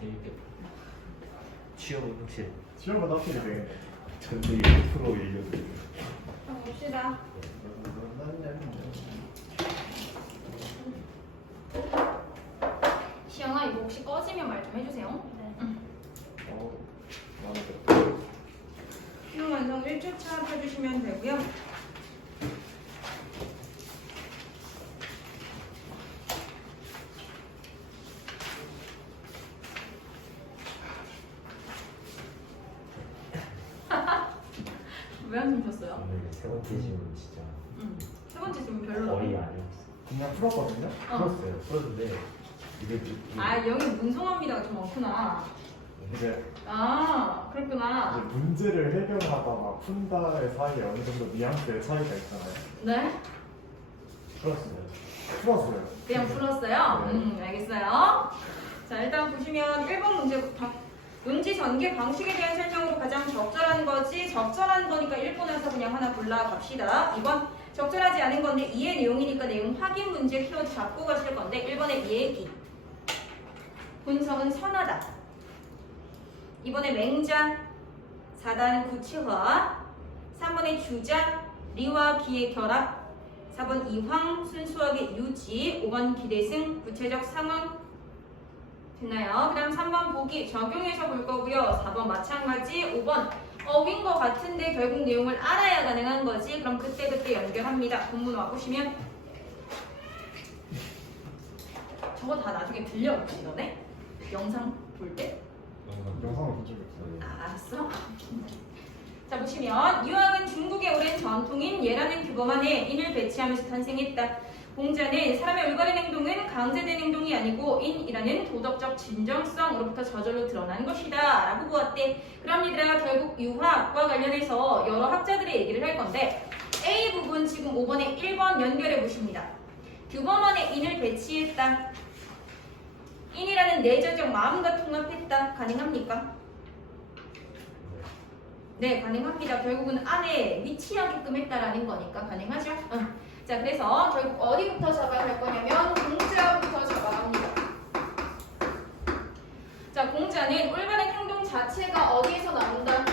재밌겠다. 취업은 확실히. 취업은 확실히 되겠네. 전체 1% 얘기해도. 봅시다. 시영아 이거 혹시 꺼지면 말 좀 해주세요. 네. 수능 완성 1주차 펴주시면 되고요. 왜 한숨 쉬었어요? 오늘 세 번째 질문 진짜 세 번째 질문 별로 거의 아니었어. 그냥 풀었거든요? 풀었어요. 풀었는데 이게 아 여기 문성합니다가 좀 많구나. 이제 그렇구나. 문제를 해결하다가 푼다의 사이에 어느 정도 뉘앙스의 차이가 있잖아요. 네? 풀었어요. 그냥 풀었어요? 네. 알겠어요. 자 일단 보시면 1번 문제부터 논지 전개 방식에 대한 설명으로 가장 적절한 거지 적절한 거니까 읽고나서 그냥 하나 골라 갑시다. 2번 적절하지 않은 건데 이해 내용이니까 내용 확인 문제 키워드 잡고 가실 건데 1번에 얘기 본성은 선하다. 2번에 맹자 4단 구체화 3번에 주장 리와 기의 결합 4번 이황 순수하게 유지 5번 기대승 구체적 상황 됐나요? 그 다음 3번 보기 적용해서 볼 거고요. 4번 마찬가지 5번 어윈 거 같은데 결국 내용을 알아야 가능한 거지. 그럼 그때그때 연결합니다. 본문 와보시면 저거 다 나중에 들려볼지 너네? 영상 볼 때? 영상을 본 적이 없어요. 알았어? 자 보시면 유학은 중국의 오랜 전통인 예라는 규범 안에 인을 배치하면서 탄생했다. 공자는 사람의 올바른 행동은 강제된 행동이 아니고 인이라는 도덕적 진정성으로부터 저절로 드러난 것이다 라고 보았대. 그럼 얘들아 결국 유학과 관련해서 여러 학자들의 얘기를 할 건데 A 부분 지금 5번에 1번 연결해 보십니다. 규범 안에 인을 배치했다. 인이라는 내재적 마음과 통합했다. 가능합니까? 네, 가능합니다. 결국은 안에 위치하게끔 했다라는 거니까 가능하죠? 자, 그래서 결국 어디부터 잡아야 할 거냐면 공자부터 잡아야 합니다. 자, 공자는 올바른 행동 자체가 어디에서 나온다?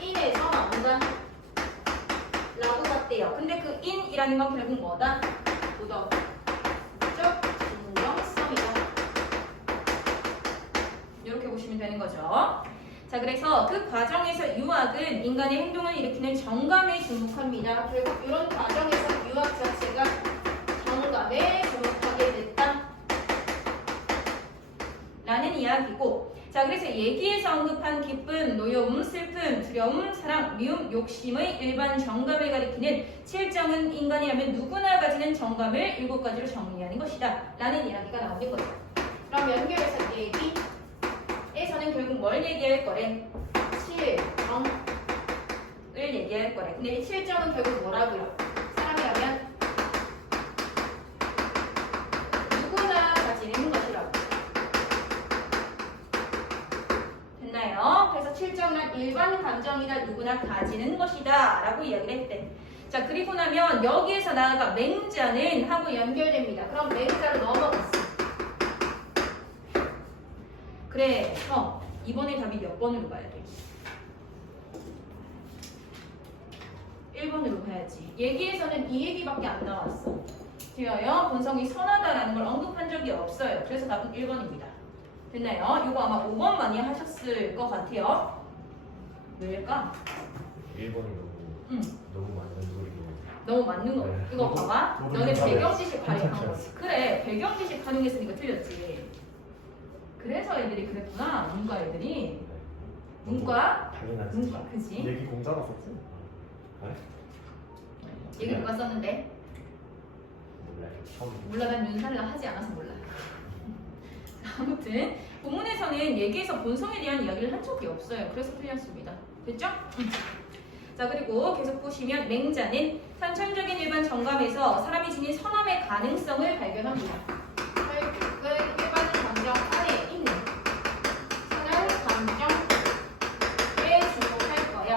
인에서 나온다. 라고 봤대요. 근데 그 인이라는 건 결국 뭐다? 도덕적 진정성이다. 이렇게 보시면 되는 거죠. 자, 그래서 그 과정에서 유학은 인간의 행동을 일으키는 정감에 주목합니다. 결국 이런 과정에서 유학 자체가 정감에 주목하게 됐다 라는 이야기고, 자 그래서 얘기에서 언급한 기쁨, 노여움, 슬픔, 두려움, 사랑, 미움, 욕심의 일반 정감을 가리키는 7정은 인간이 하면 누구나 가지는 정감을 7가지로 정리하는 것이다 라는 이야기가 나오는 거죠. 그럼 연결해서 얘기 에서는 결국 뭘 얘기할 거래? 7정을 얘기할 거래. 근데 이 7정은 결국 뭐라고요? 사람이라면 누구나 가지는 것이라고. 됐나요? 그래서 7정은 일반 감정이나 누구나 가지는 것이다 라고 이야기를 했대. 자 그리고 나면 여기에서 나아가 맹자는 하고 연결됩니다. 그럼 맹자로 넘어갔어. 그래서 이번에 답이 몇 번으로 가야 돼? 1번으로 가야지. 얘기에서는 이 얘기밖에 안 나왔어. 되어요? 본성이 선하다라는 걸 언급한 적이 없어요. 그래서 답은 1번입니다. 됐나요? 이거 아마 5번 많이 하셨을 것 같아요. 왜일까? 1번이 너무 맞는 소리고. 너무 맞는 거. 네. 이거 봐봐. 모두 너네 잘해. 배경지식 활용한 엄청 거지. 그래, 배경지식 활용했으니까 틀렸지. 그래서 애들이 그랬구나. 문과 애들이. 문과? 당연하지. 문과, 그지? 얘기 공자가 썼지? 얘기 누가 썼는데? 몰라요. 처음. 몰라, 난 윤사를 하지 않아서 몰라. 아무튼 본문에서는 얘기에서 본성에 대한 이야기를 한 적이 없어요. 그래서 틀렸습니다. 됐죠? 자 그리고 계속 보시면 맹자는 선천적인 일반 정감에서 사람이 지닌 선함의 가능성을 발견합니다. 결국은 일반 감정 안에 있는 선한 감정에 주목할 거야.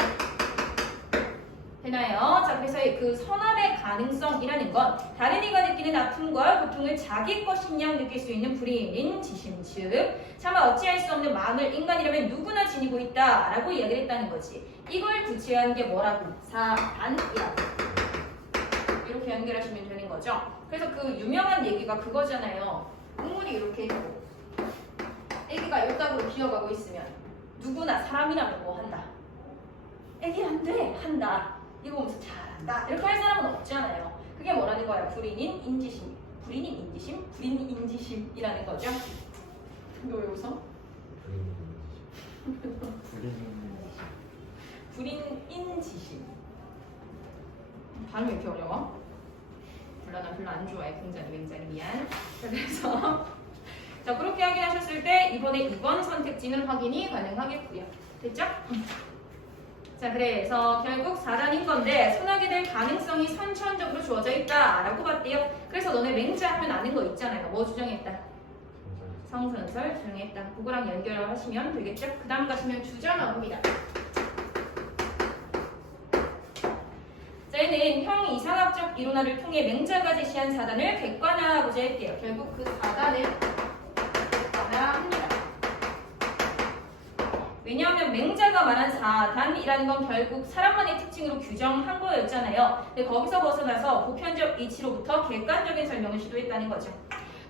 되나요? 자 그래서 그 선함의 가능성이라는 건 다른 이가 느끼는 느끼는 아픔과 고통을 자기 것인 양 느낄 수 있는 불인인 지심, 즉 차마 어찌할 수 없는 마음을 인간이라면 누구나 지니고 있다라고 이야기를 했다는 거지. 이걸 구체화한 게 뭐라고? 사단이라고. 이렇게 연결하시면 되는 거죠. 그래서 그 유명한 얘기가 그거잖아요. 응물이 이렇게 있고 애기가 요각으로 기어가고 있으면 누구나 사람이라면 뭐 한다? 애기 안 돼! 한다. 이거 보면서 잘한다. 이렇게 할 사람은 없잖아요. 그게 뭐라는 거야? 불인인 인지심. 불인인 인지심? 불인 인지심이라는 거죠. 너 왜 웃어? 불인 인지심. 발음이 이렇게 어려워? 나 별로 안 좋아해. 굉장히 미안. 자, 그래서 자 그렇게 확인하셨을 때 이번에 2번 선택지는 확인이 가능하겠고요. 됐죠? 자 그래서 결국 4단인 건데 선하게 될 가능성이 선천적으로 주어져 있다라고 봤대요. 그래서 너네 맹자하면 아는 거 있잖아요. 뭐 주장했다? 성선설 주장했다. 그거랑 연결을 하시면 되겠죠? 그 다음 가시면 주저 나옵니다. 자 얘는 형 이상학적 이론화를 통해 맹자가 제시한 4단을 객관화하고자 했대요. 결국 그 4단을 객관화합니다. 왜냐하면 맹자가 말한 4단이라는 건 결국 사람만의 특징으로 규정한 거였잖아요. 근데 거기서 벗어나서 보편적 이치로부터 객관적인 설명을 시도했다는 거죠.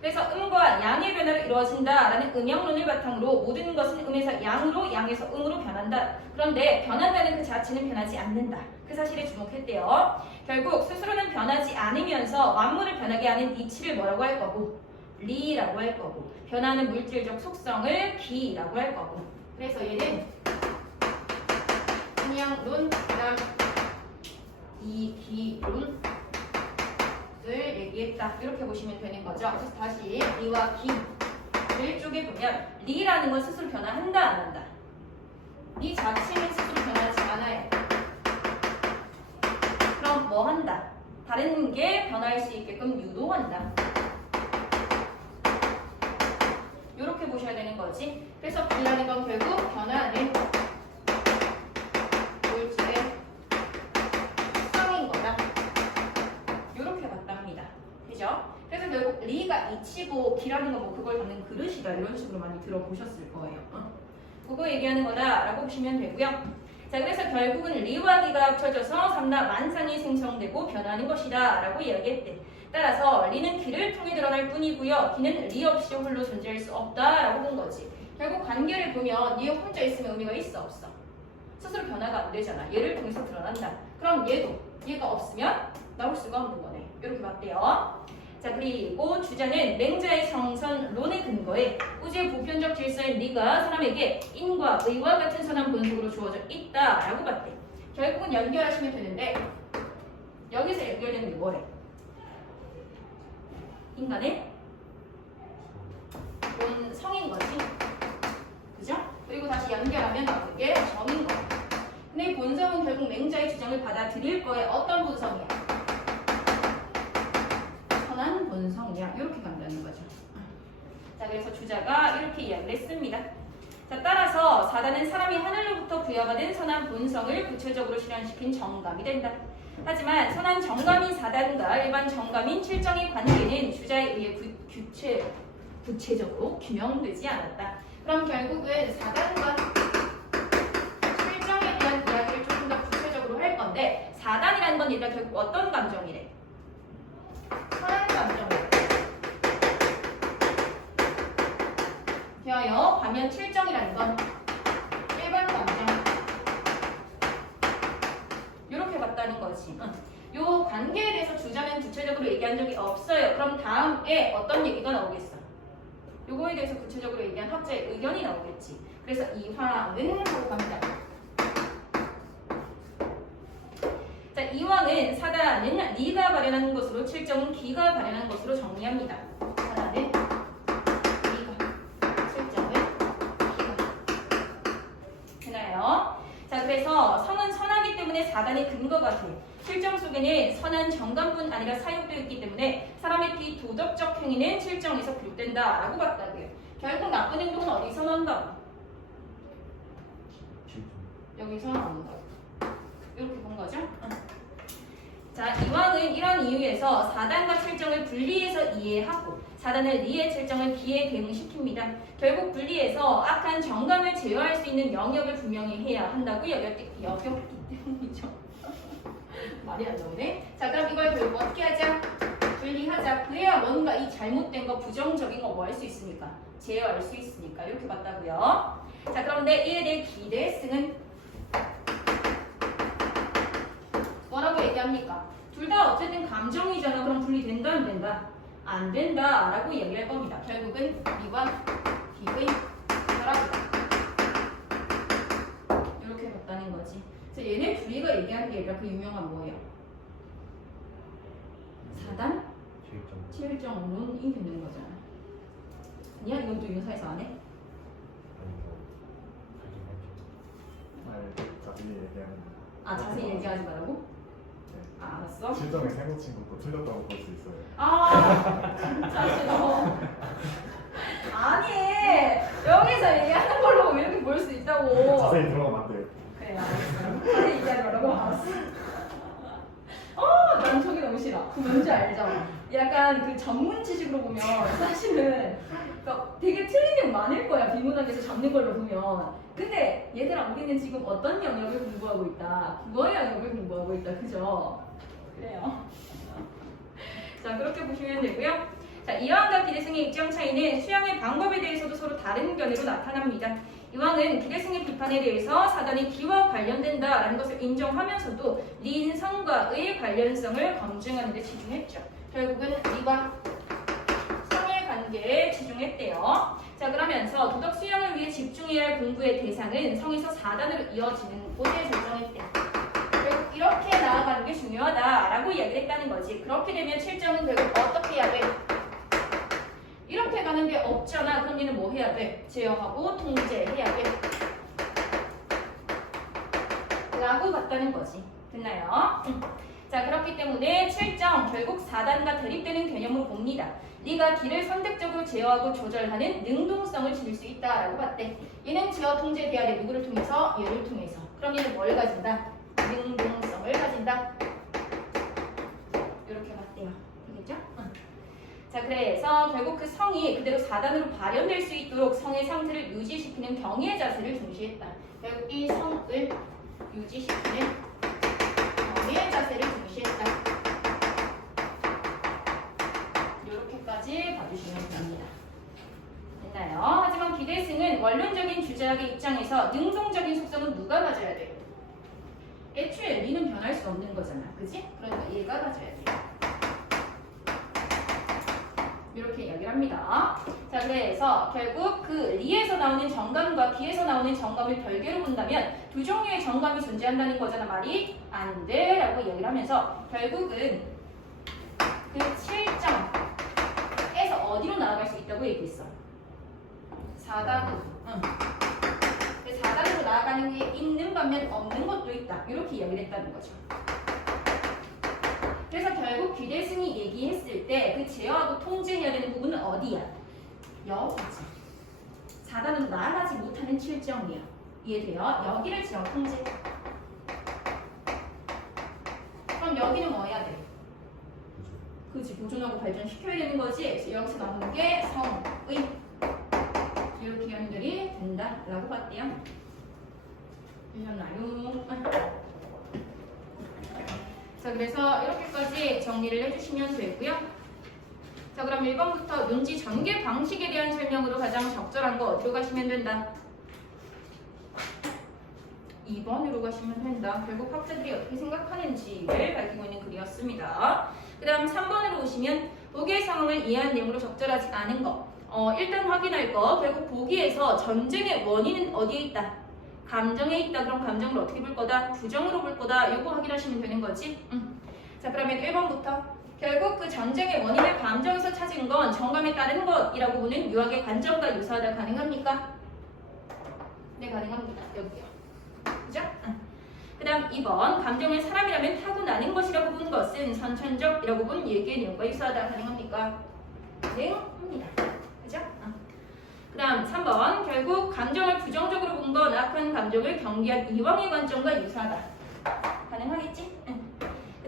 그래서 음과 양의 변화로 이루어진다라는 음양론을 바탕으로 모든 것은 음에서 양으로 양에서 음으로 변한다. 그런데 변한다는 그 자체는 변하지 않는다. 그 사실에 주목했대요. 결국 스스로는 변하지 않으면서 만물을 변하게 하는 이치를 뭐라고 할 거고 리라고 할 거고 변하는 물질적 속성을 기라고 할 거고 그래서 얘는 음양론 그다음 이기론을 얘기했다. 이렇게 보시면 되는 거죠. 그래서 다시 리와 기를 쪼개보면 리라는 건 스스로 변화한다 안 한다? 리 자체는 스스로 변하지 않아요. 그럼 뭐 한다? 다른 게 변할 수 있게끔 유도한다. 이렇게 보셔야 되는 거지. 그래서 B라는 건 결국 변화는 물질의 특성인 거다. 이렇게 봤답니다. 그죠? 그래서 결국 리가 이치고 B라는 건 뭐 그걸 담는 그릇이다. 이런 식으로 많이 들어보셨을 거예요. 그거 얘기하는 거다라고 보시면 되고요. 자, 그래서 결국은 리와 기가 합쳐져서 삼라 만상이 생성되고 변하는 것이다 라고 이야기했대. 따라서 리는 기를 통해 드러날 뿐이고요. 기는 리 없이 홀로 존재할 수 없다 라고 본 거지. 결국 관계를 보면 리 혼자 있으면 의미가 있어 없어? 스스로 변화가 안 되잖아. 얘를 통해서 드러난다. 그럼 얘도 얘가 없으면 나올 수가 없는 거네. 이렇게 봤대요. 자 그리고 주자는 맹자의 성선론의 근거에 우주의 보편적 질서인 리가 사람에게 인과 의와 같은 선한 본속으로 주어져 있다라고 봤대. 결국은 연결하시면 되는데 여기서 연결되는 게 뭐래? 인간의 본성인 거지. 그죠? 그리고 다시 연결하면 나오는 게 정인 거야. 근데 이 본성은 결국 맹자의 주장을 받아들일 거에 어떤 본성이야? 선한 본성이야. 이렇게 간다는 거죠. 자, 그래서 주자가 이렇게 이야기를 했습니다. 자, 따라서 4단은 사람이 하늘로부터 부여받은 선한 본성을 구체적으로 실현시킨 정감이 된다. 하지만 선한 정감인 4단과 일반 정감인 7정의 관계는 주자에 의해 구체적으로 규명되지 않았다. 그럼 결국은 4단과 7정에 대한 이야기를 조금 더 구체적으로 할 건데 4단이라는 건 일단 결국 어떤 감정이래? 선한 감정이래. 되어요. 반면 7정이라는 건 일반 감정. 이렇게 봤다는 거지. 요 관계에 대해서 주자는 구체적으로 얘기한 적이 없어요. 그럼 다음에 어떤 얘기가 나오겠어? 요거에 대해서 구체적으로 얘기한 학자의 의견이 나오겠지. 그래서 이황은 하고 갑니다. 자, 이황은 사단은 리가 발현한 것으로 7정은 기가 발현한 것으로 정리합니다. 사단은 리가, 7정은 기가. 되나요? 자, 그래서 성은 선하기 때문에 4단의 근거가 돼. 7정 속에는 선한 정감뿐 아니라 사용되어 있기 때문에 사람의 비도덕적 행위는 7정에서 기록된다라고 봤다고요. 결국 나쁜 행동은 어디서 나온다? 여기서 나온다. 이렇게 본 거죠? 자, 이왕은 이런 이유에서 4단과 7정을 분리해서 이해하고 4단을 리의 7정을 B에 대응시킵니다. 결국 분리해서 악한 정감을 제어할 수 있는 영역을 분명히 해야 한다고 여겼기 때문이죠. 말이 안 나오네. 자, 그럼 이걸 결국 어떻게 하자? 분리하자. 그래야 뭔가 이 잘못된 거, 부정적인 거 뭐 할 수 있으니까? 제어할 수 있으니까. 이렇게 봤다고요. 자, 그런데 이에 대해 기대승은 뭐라고 얘기합니까? 둘 다 어쨌든 감정이잖아. 그럼 분리된다 안 된다? 안 된다 라고 얘기할 겁니다. 결국은 B와 D의 결합이다. 이렇게 봤다는 거지. 그래서 얘네 둘이가 얘기하는 게 아니라 그 유명한 뭐예요? 4단? 7정론이 되는 거잖아. 아니야? 이건 또 유사해서 안 해? 자세히 얘기하는 아, 자세히 얘기하지 말라고? 네. 아, 알았어. 실정의 세모 친구도 틀렸다고 볼 수 있어요. 아, 진짜 싫어. 아니, 여기서 얘기하는 걸로 이렇게 볼 수 있다고. 자세히 들어가면 안 돼요. 그래, 알았어. 자세히 얘기하지 말라고. 알았어. 난 저게 너무 싫어. 그 뭔지 알죠? 약간 그 전문 지식으로 보면 사실은 그러니까 되게 틀린 게 많을 거야. 비문학에서 잡는 걸로 보면. 근데 얘들아, 우리는 지금 어떤 영역을 공부하고 있다? 국어 영역을 공부하고 있다. 그죠? 그래요. 자, 그렇게 보시면 되고요. 자, 이왕과 기대승의 입장 차이는 수양의 방법에 대해서도 서로 다른 견해로 나타납니다. 이왕은 기대승의 비판에 대해서 사단이 기와 관련된다라는 것을 인정하면서도 리인성과의 관련성을 검증하는 데 치중했죠. 결국은 리와 성의 관계에 치중했대요. 자, 그러면서 도덕 수양을 위해 집중해야 할 공부의 대상은 성에서 4단으로 이어지는 곳에 결정했대요. 결국 이렇게 나아가는 게 중요하다라고 이야기를 했다는 거지. 그렇게 되면 7정은 결국 어떻게 해야 돼? 이렇게 가는 게 없잖아. 그럼 얘는 뭐 해야 돼? 제어하고 통제해야 돼. 라고 봤다는 거지. 됐나요? 자, 그렇기 때문에 7정 결국 4단과 대립되는 개념으로 봅니다. 네가 길을 선택적으로 제어하고 조절하는 능동성을 지닐 수 있다라고 봤대. 얘는 제어 통제돼야 돼. 누구를 통해서? 얘를 통해서. 그럼 얘는 뭘 가진다? 능동성을 가진다. 이렇게 봤대요. 되겠죠? 자, 그래서 결국 그 성이 그대로 4단으로 발현될 수 있도록 성의 상태를 유지시키는 경의 자세를 중시했다. 결국 이 성을 유지시키는 경의 자세를 중시했다. 이렇게까지 봐주시면 됩니다. 됐나요? 하지만 기대승은 원론적인 주제학의 입장에서 능동적인 속성은 누가 가져야 돼요? 애초에 리는 변할 수 없는 거잖아. 그지? 그러니까 얘가 가져야 돼요. 이렇게 이야기를 합니다. 자, 그래서 결국 그 리에서 나오는 정감과 비에서 나오는 정감을 별개로 본다면 두 종류의 정감이 존재한다는 거잖아. 말이 안 돼 라고 이야기를 하면서 결국은 그 7점에서 어디로 나아갈 수 있다고 얘기했어? 4단으로. 그 4단으로 나아가는 게 있는 반면 없는 것도 있다. 이렇게 이야기를 했다는 거죠. 그래서 결국 기대승이 얘기했을 때 그 제어하고 통제해야 되는 부분은 어디야? 여기지. 4단으로 나아가지 못하는 7점이야. 이해돼요? 여기를 제어 통제. 그럼 여기는 뭐 해야 돼? 그치, 보존하고 발전시켜야 되는 거지. 그래서 여기서 나오는 게 성의. 이렇게 연결이 된다라고 봤대요. 되셨나요? 자, 그래서 이렇게까지 정리를 해주시면 되고요. 자, 그럼 1번부터 논지 전개 방식에 대한 설명으로 가장 적절한 거 어디로 가시면 된다? 2번으로 가시면 된다. 결국 학자들이 어떻게 생각하는지를 밝히고 있는 글이었습니다. 그 다음 3번으로 오시면 보기의 상황을 이해한 내용으로 적절하지 않은 거. 일단 확인할 거. 결국 보기에서 전쟁의 원인은 어디에 있다? 감정에 있다. 그럼 감정을 어떻게 볼 거다? 부정으로 볼 거다. 요거 확인하시면 되는 거지. 자, 그러면 1번부터 결국 그 전쟁의 원인을 감정에서 찾은 건 정감에 따른 것이라고 보는 유학의 관점과 유사하다. 가능합니까? 네, 가능합니다. 여기요. 그죠? 그 다음 2번 감정을 사람이라면 타고나는 것이라고 본 것은 선천적이라고 본 얘기의 내용과 유사하다. 가능합니까? 가능합니다. 그죠? 그 다음 3번 결국 감정을 부정적으로 본 건 악한 감정을 경계한 이왕의 관점과 유사하다. 가능하겠지? 그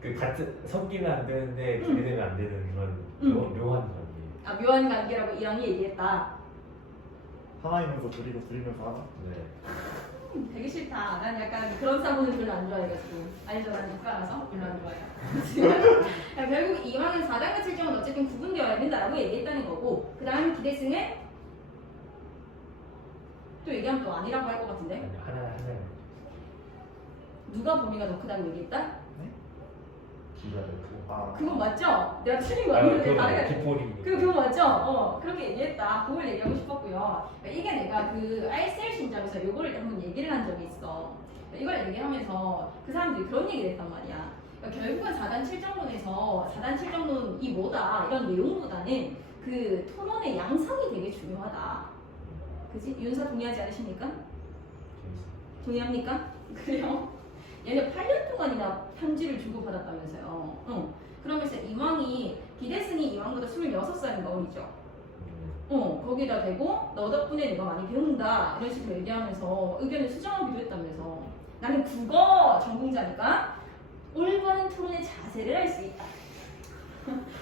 그 같은 섞이면 안 되는데 분리되면 안 되는 그런 묘한 관계. 아, 묘한 관계라고 이랑이 얘기했다. 하나이면서 둘이고 둘이면서 하나? 네. 되게 싫다. 난 약간 그런 사고는 별로 안 좋아해가지고. 알죠? 난 이과라서 별로 안 좋아해요. 결국 이왕은 4단과 7점은 어쨌든 구분되어야 된다라고 얘기했다는 거고, 그 다음 기대승은 또 얘기하면 또 아니라고 할 것 같은데. 아니, 하나. 누가 범위가 더 크다고 얘기했다? 기가 그. 아, 그건 맞죠? 내가 틀린 거 아니는데 다르게. 기포리. 그거 맞죠? 그렇게 얘기했다. 그걸 얘기하고 싶었고요. 이게 내가 그 알셀 신점에서 요거를 한번 얘기를 한 적이 있어. 이걸 얘기하면서 그 사람들이 그런 얘기를 했단 말이야. 결국은 4단 7정론에서 4단 7정론이 뭐다 이런 내용보다는 그 토론의 양상이 되게 중요하다. 그지? 윤사 동의하지 않으십니까? 동의합니까? 그래요? 얘네 8년 동안이나 편지를 주고받았다면서요. 그러면서 이왕이 기대승이 이왕보다 26살인가 어리죠. 거기다 대고 너 덕분에 내가 많이 배운다 이런 식으로 얘기하면서 의견을 수정하기도 했다면서 나는 국어 전공자니까 올바른 토론의 자세를 할 수 있다.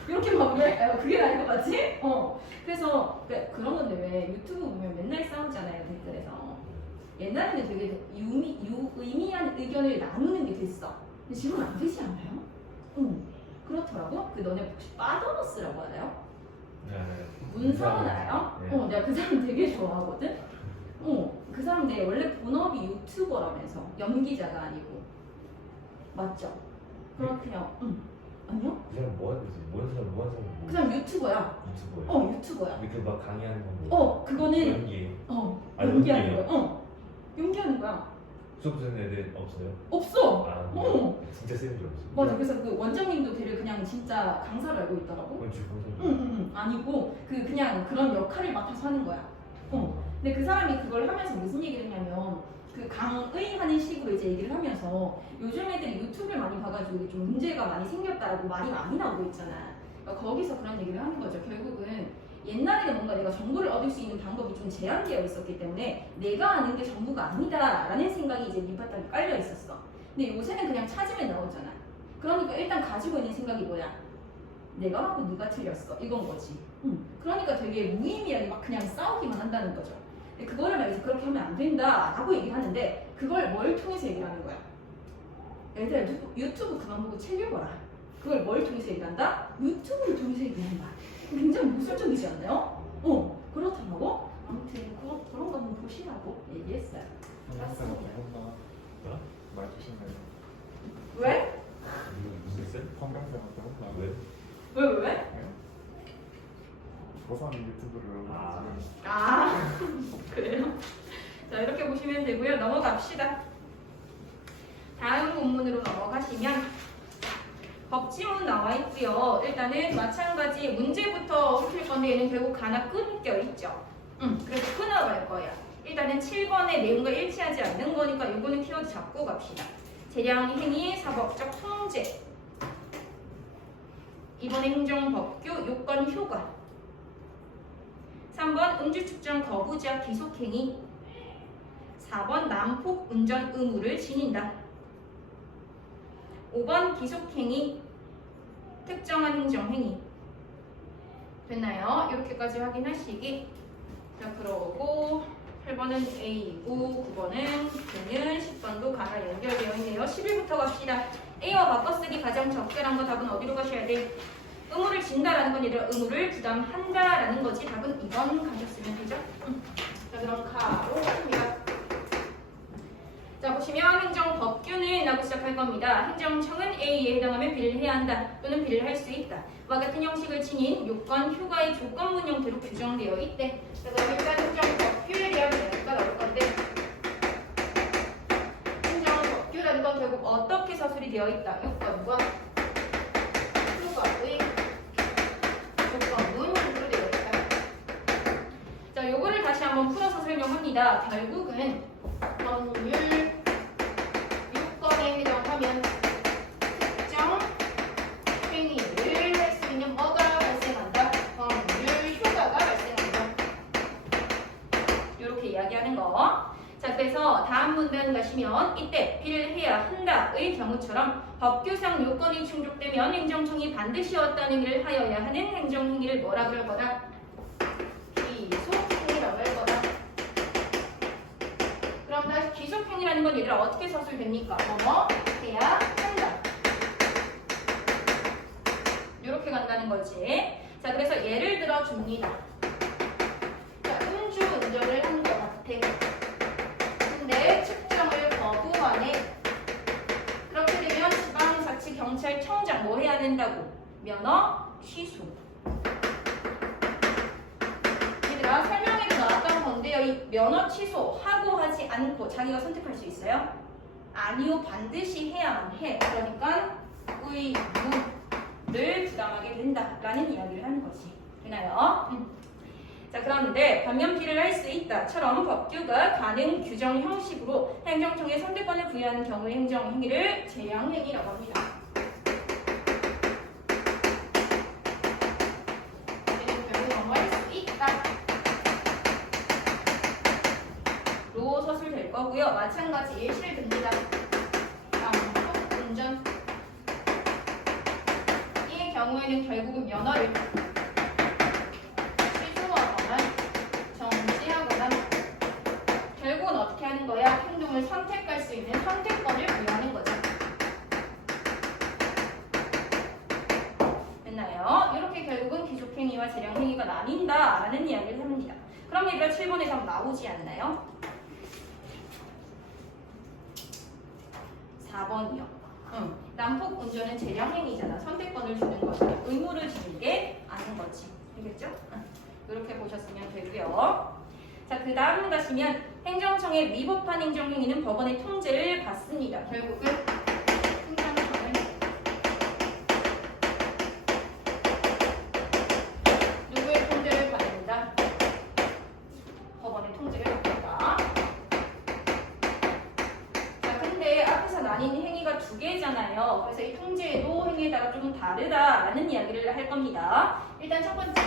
이렇게 마무리할까요? 그게 나을 것 같지? 그래서 그런 건데 왜 유튜브 보면 맨날 싸우잖아요 댓글에서. 옛날에는 되게 유의미한 의견을 나누는 게 됐어. 근데 지금은 안 되지 않아요? 그렇더라고. 그 너네 혹시 빠더너스라고 알아요? 네. 문서원 알아요? 네. 내가 그 사람 되게 좋아하거든? 그 사람 내 원래 본업이 유튜버라면서 연기자가 아니고 맞죠? 그렇군요. 아니요? 그 사람 뭐 하는 거지? 뭐 하는 사람? 그 사람 유튜버야. 유튜버예요? 유튜버야. 근데 그막 강의하는 건 뭐? 그거는 연기. 연기하는 연기예요? 거야. 연기하는 거야. 수업 듣는 애들 없어요? 없어. 아, 진짜 쓰는 줄 알았어. 맞아. 그래서 그 원장님도 걔를 그냥 진짜 강사로 알고 있더라고. 그건 주고 아니고 그냥 그런 역할을 맡아서 하는 거야. 근데 그 사람이 그걸 하면서 무슨 얘기를 했냐면 그 강의하는 식으로 이제 얘기를 하면서 요즘 애들이 유튜브를 많이 봐가지고 이게 좀 문제가 많이 생겼다라고 말이 많이 나오고 있잖아. 그러니까 거기서 그런 얘기를 하는 거죠. 결국은 옛날에는 뭔가 내가 정보를 얻을 수 있는 방법이 좀 제한되어 있었기 때문에 내가 아는 게 전부가 아니다라는 생각이 이제 밑바닥에 깔려 있었어. 근데 요새는 그냥 찾으면 나오잖아. 그러니까 일단 가지고 있는 생각이 뭐야? 내가 하고 네가 틀렸어. 이건 거지. 그러니까 되게 무의미하게 막 그냥 싸우기만 한다는 거죠. 근데 그거를 말해서 그렇게 하면 안 된다라고 얘기를 하는데 그걸 뭘 통해서 얘기를 하는 거야? 얘들아 유튜브 그만 보고 책 읽어라. 그걸 뭘 통해서 얘기한다? 유튜브를 통해서 얘기한다. 굉장히 모순적이지 않나요? 그렇더라고. 아무튼 그런 거 한번 보시라고 얘기했어요. 컨텐츠가 대본다 뭐야? 말 조심해요. 왜? 무슨 있어요? 컨텐츠가 대본다. 왜? 왜? 고3 유튜브를 아. 지금 그래요? 자 이렇게 보시면 되고요. 넘어갑시다. 다음 본문으로 넘어가시면 법지문 나와 있고요. 일단은 마찬가지 문제부터 훑을 건데 얘는 결국 하나 끊겨 있죠. 그래서 끊어갈 거예요. 일단은 7번의 내용과 일치하지 않는 거니까 이거는 키워드 잡고 갑시다. 재량 행위 사법적 통제. 2번 행정법규 요건 효과. 3번 음주 측정 거부자 기속행위. 4번 난폭 운전 의무를 지닌다. 5번 기속행위 특정한 행정행위. 됐나요? 이렇게까지 확인하시기. 자 그러고 8번은 A이고 9번은 B는 10번도 가나 연결되어 있네요. 11부터 갑시다. A와 바꿔쓰기 가장 적절한 거 답은 어디로 가셔야 돼? 의무를 진다라는 건 얘들아 의무를 부담한다라는 거지. 답은 2번 가셨으면 되죠. 자 그럼 가로 갑니다. 자 보시면 행정법규는 라고 시작할 겁니다. 행정청은 A에 해당하면 B를 해야 한다 또는 B를 할 수 있다. 와 같은 형식을 지닌 요건 휴가의 조건문 형태로 규정되어 있대. 자 그럼 일단 행정법규에 대한 이야기가 나올 건데 행정법규라는 건 결국 어떻게 서술이 되어 있다. 요건과 휴가의 조건문 형태로 되어 있다. 자 요거를 다시 한번 풀어서 설명합니다. 결국은 법률 요건에 해당하면 특정 행위를 할 수 있는 뭐가 발생한다? 법률 효과가 발생한다. 이렇게 이야기하는 거. 자, 그래서 다음 문단 가시면 이때 B를 해야 한다의 경우처럼 법규상 요건이 충족되면 행정청이 반드시 어떤 행위를 하여야 하는 행정행위를 뭐라 그럴 거다? 기속행위라고 할 거다. 그럼 다시 기속행위라는 건 얘들아 어떻게 서술됩니까? 뭐뭐 해야 한다. 이렇게 간다는 거지. 자, 그래서 예를 들어 줍니다. 자, 음주 운전을 한 것 같아. 근데 측정을 거부하네. 그렇게 되면 지방자치경찰청장 뭐 해야 된다고? 면허 취소. 얘들아 설명에도 나왔던 건데요. 이 면허 취소 하고 하지 않고 자기가 선택할 수 있어요? 아니요. 반드시 해야만 해. 그러니까 의무를 부담하게 된다라는 이야기를 하는 거지. 되나요? 자, 그런데 반면 B를 할 수 있다처럼 법규가 가능 규정 형식으로 행정청에 선택권을 부여하는 경우의 행정행위를 재량행위라고 합니다. 얘는 결국 뭐할 수 있다. 로 서술될 거고요. 마찬가지 예시를 듭니다. 반복 운전. 이 경우에는 결국은 면허를 정지하거나 결국은 어떻게 하는 거야? 행동을 선택할 수 있는 선택권을 부여하는 거죠. 됐나요? 이렇게 결국은 기속행위와 재량행위가 나뉜다라는 이야기를 합니다. 그럼 얘들아 7번에 답 나오지 않나요? 4번이요. 난폭 운전은 재량행위잖아. 선택권을 주는 거잖아. 의무를 주는 게 아닌 거지. 알겠죠? 이렇게 보셨으면 되고요. 자, 그 다음 가시면 행정청의 위법한 행정행위는 법원의 통제를 받습니다. 결국은 행정청은 누구의 통제를 받는다? 법원의 통제를 받는다. 자, 근데 앞에서 나뉜 행위가 두 개잖아요. 그래서 이 통제도 행위에 따라 조금 다르다라는 이야기를 할 겁니다. 일단 첫 번째.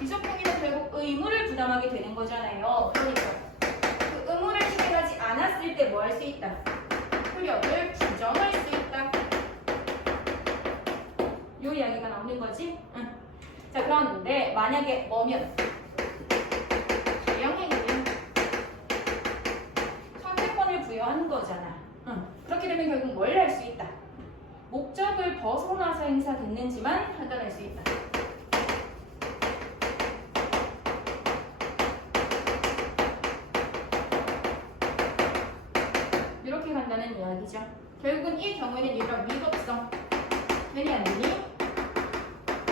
기속행위는 결국 의무를 부담하게 되는 거잖아요. 그러니까 그 의무를 실행하지 않았을 때 뭐 할 수 있다? 효력을 규정할 수 있다. 요 이야기가 나오는 거지? 응. 자, 그런데 만약에 뭐면 재량행위는 선택권을 부여하는 거잖아. 응. 그렇게 되면 결국 뭘 할 수 있다? 목적을 벗어나서 행사됐는지만 판단할 수 있다. 이렇게 간다는 이야기죠. 결국은 이 경우에는 얘가 위법성 되니 안 되니?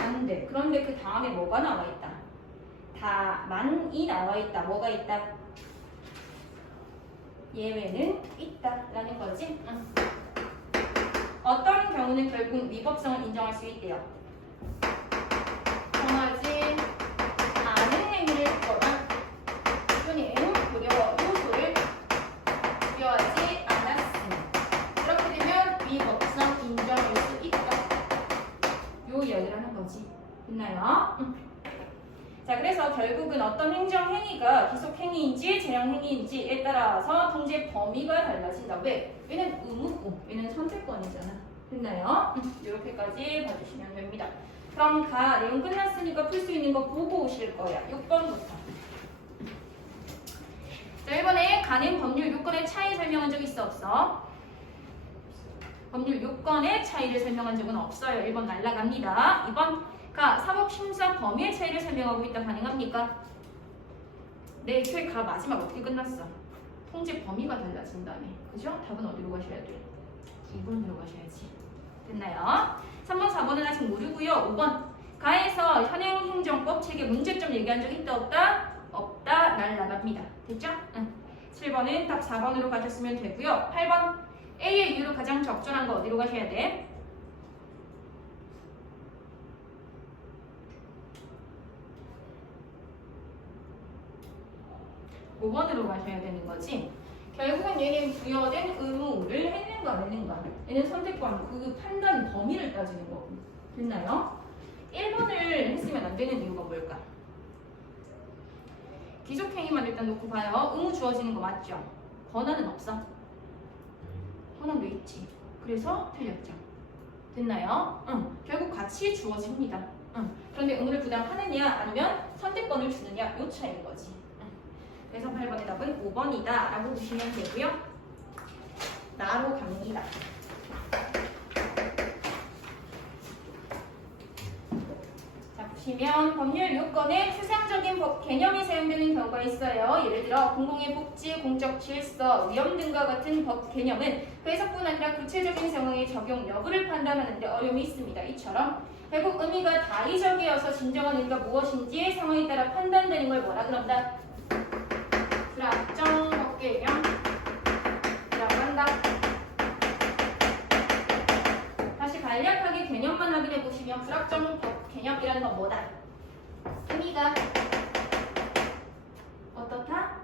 안 돼. 그런데 그 다음에 뭐가 나와 있다? 다만이 나와 있다. 뭐가 있다? 예외는 있다라는 거지. 어떤 경우는 결국 위법성을 인정할 수 있대요. 정하지 않은 행위를 했거나 또는 요소를 부여하지 않았으니 그렇게 되면 위법성 인정할 수 있다. 요 이야기를 하는 거지. 됐나요? 자, 그래서 결국은 어떤 행정행위가 기속행위인지 재량행위인지에 따라서 통제 범위가 달라진다. 왜? 얘는 의무고 얘는 선택권이잖아. 됐나요? 이렇게까지 봐주시면 됩니다. 그럼 내용 끝났으니까 풀 수 있는 거 보고 오실 거야. 6번부터. 자, 1번에 가는 법률 요건의 차이 설명한 적 있어 없어? 법률 요건의 차이를 설명한 적은 없어요. 1번 날라갑니다. 2번 사법심사 범위의 차이를 설명하고 있다. 가능합니까? 네, 애초에 마지막 어떻게 끝났어? 통제 범위가 달라진다며. 그죠? 답은 어디로 가셔야 돼? 2번 들어가셔야지. 됐나요? 3번, 4번은 아직 모르고요. 5번 가에서 현행행정법 체계 문제점 얘기한 적 있다 없다? 없다. 날라갑니다. 됐죠? 응. 7번은 답 4번으로 가셨으면 되고요. 8번 A의 이유로 가장 적절한 거 어디로 가셔야 돼? 5번으로 가셔야 되는 거지. 결국은 얘는 부여된 의무를 했는가 안 했는가. 얘는 선택권, 그 판단 범위를 따지는 거고. 됐나요? 1번을 했으면 안 되는 이유가 뭘까? 귀속행위만 일단 놓고 봐요. 의무 주어지는 거 맞죠? 권한은 없어. 권한도 있지. 그래서 틀렸죠. 됐나요? 응. 결국 같이 주어집니다. 응. 그런데 의무를 부담하느냐 아니면 선택권을 주느냐 요 차이인 거지. 응. 그래서 8번의 답은 5번이다 라고 보시면 되고요. 나로 갑니다. 자, 보시면 법률 요건에 추상적인 법 개념이 사용되는 경우가 있어요. 예를 들어 공공의 복지, 공적 질서, 위험 등과 같은 법 개념은 그 해석뿐 아니라 구체적인 상황의 적용 여부를 판단하는 데 어려움이 있습니다. 이처럼 결국 의미가 다의적이어서 진정한 의미가 무엇인지 상황에 따라 판단되는 걸 뭐라 그런다? 불확정 법 개념이라고 한다. 다시 간략하게 개념만 확인해 보시면 불확정 법 개념이라는 건 뭐다? 의미가 어떻다?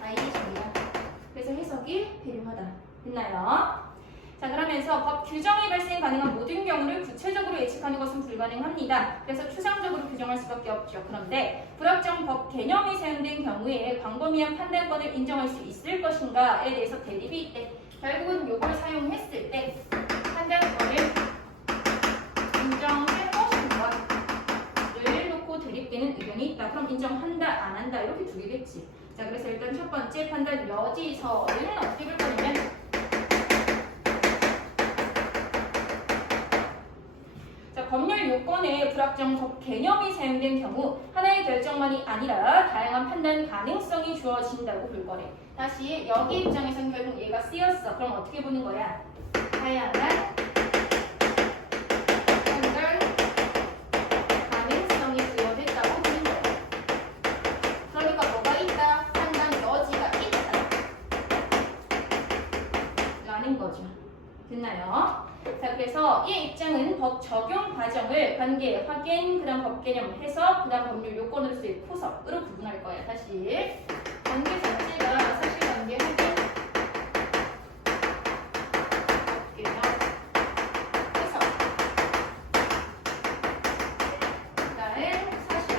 다의적이다. 그래서 해석이 필요하다. 됐나요? 자, 그러면서 법 규정이 발생 가능한 모든 경우를 구체적으로 예측하는 것은 불가능합니다. 그래서 추상적으로 규정할 수밖에 없죠. 그런데 불확정 법 개념이 사용된 경우에 광범위한 판단권을 인정할 수 있을 것인가에 대해서 대립이 있대. 결국은 이걸 사용했을 때 판단권을 인정할 것인가를 놓고 대립되는 의견이 있다. 그럼 인정한다, 안 한다 이렇게 두 개겠지. 자, 그래서 일단 첫 번째 판단 여지서는 어떻게 볼 거냐면 법률 요건에 불확정 법 개념이 사용된 경우 하나의 결정만이 아니라 다양한 판단 가능성이 주어진다고 볼 거래. 다시 여기 입장에서는 결국 얘가 쓰였어. 그럼 어떻게 보는 거야? 다양한 판단 가능성이 부여됐다고 보는 거야. 그러니까 뭐가 있다? 판단 여지가 있다 라는 거죠. 됐나요? 자, 그래서 이 입장은 법 적용 과정을 관계, 확인, 그 다음 법 개념, 해석, 그 다음 법률 요건으로 쓰일 포석으로 구분할 거예요. 다시 관계 자체가 사실관계, 확인, 법 개념, 해석, 그 다음 사실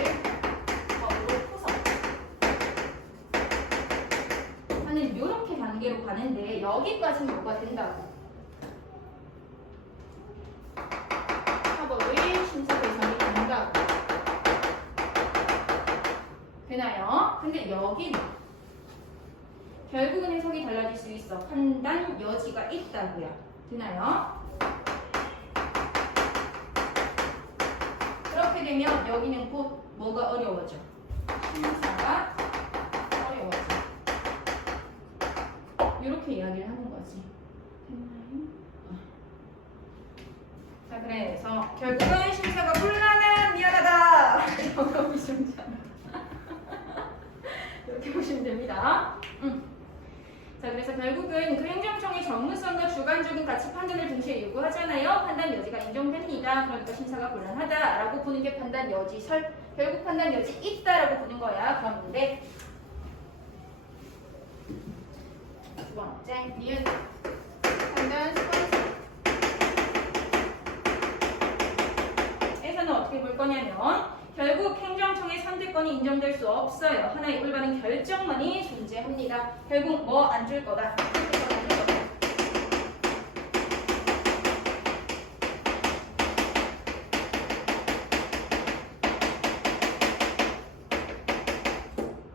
법으로 포석 하는 이렇게 관계로 가는데 여기까지는 뭐가 된다고? 심사 대상이 된다고. 되나요? 근데 여기는 결국은 해석이 달라질 수 있어. 판단 여지가 있다고요. 되나요? 그렇게 되면 여기는 곧 뭐가 어려워져? 심사가 어려워져. 이렇게 이야기를 하는 거지. 됐나요? 자, 그래서 결국은 심사가 곤란한 미안하다 이렇게 보시면 이렇게 보시면 됩니다. 자, 그래서 결국은 그 행정청의 전문성과 주관적인 가치 판단을 동시에 요구하잖아요. 판단 여지가 인정됩니다. 그러니까 심사가 곤란하다라고 보는 게 판단 여지설. 결국 판단 여지 있다라고 보는 거야. 그런데 두 번째 니은 판단 수반성. 에서는 어떻게 볼 거냐면 결국 행정청의 선택권이 인정될 수 없어요. 하나의 올바른 결정만이 존재합니다. 결국 뭐 안 줄 거다.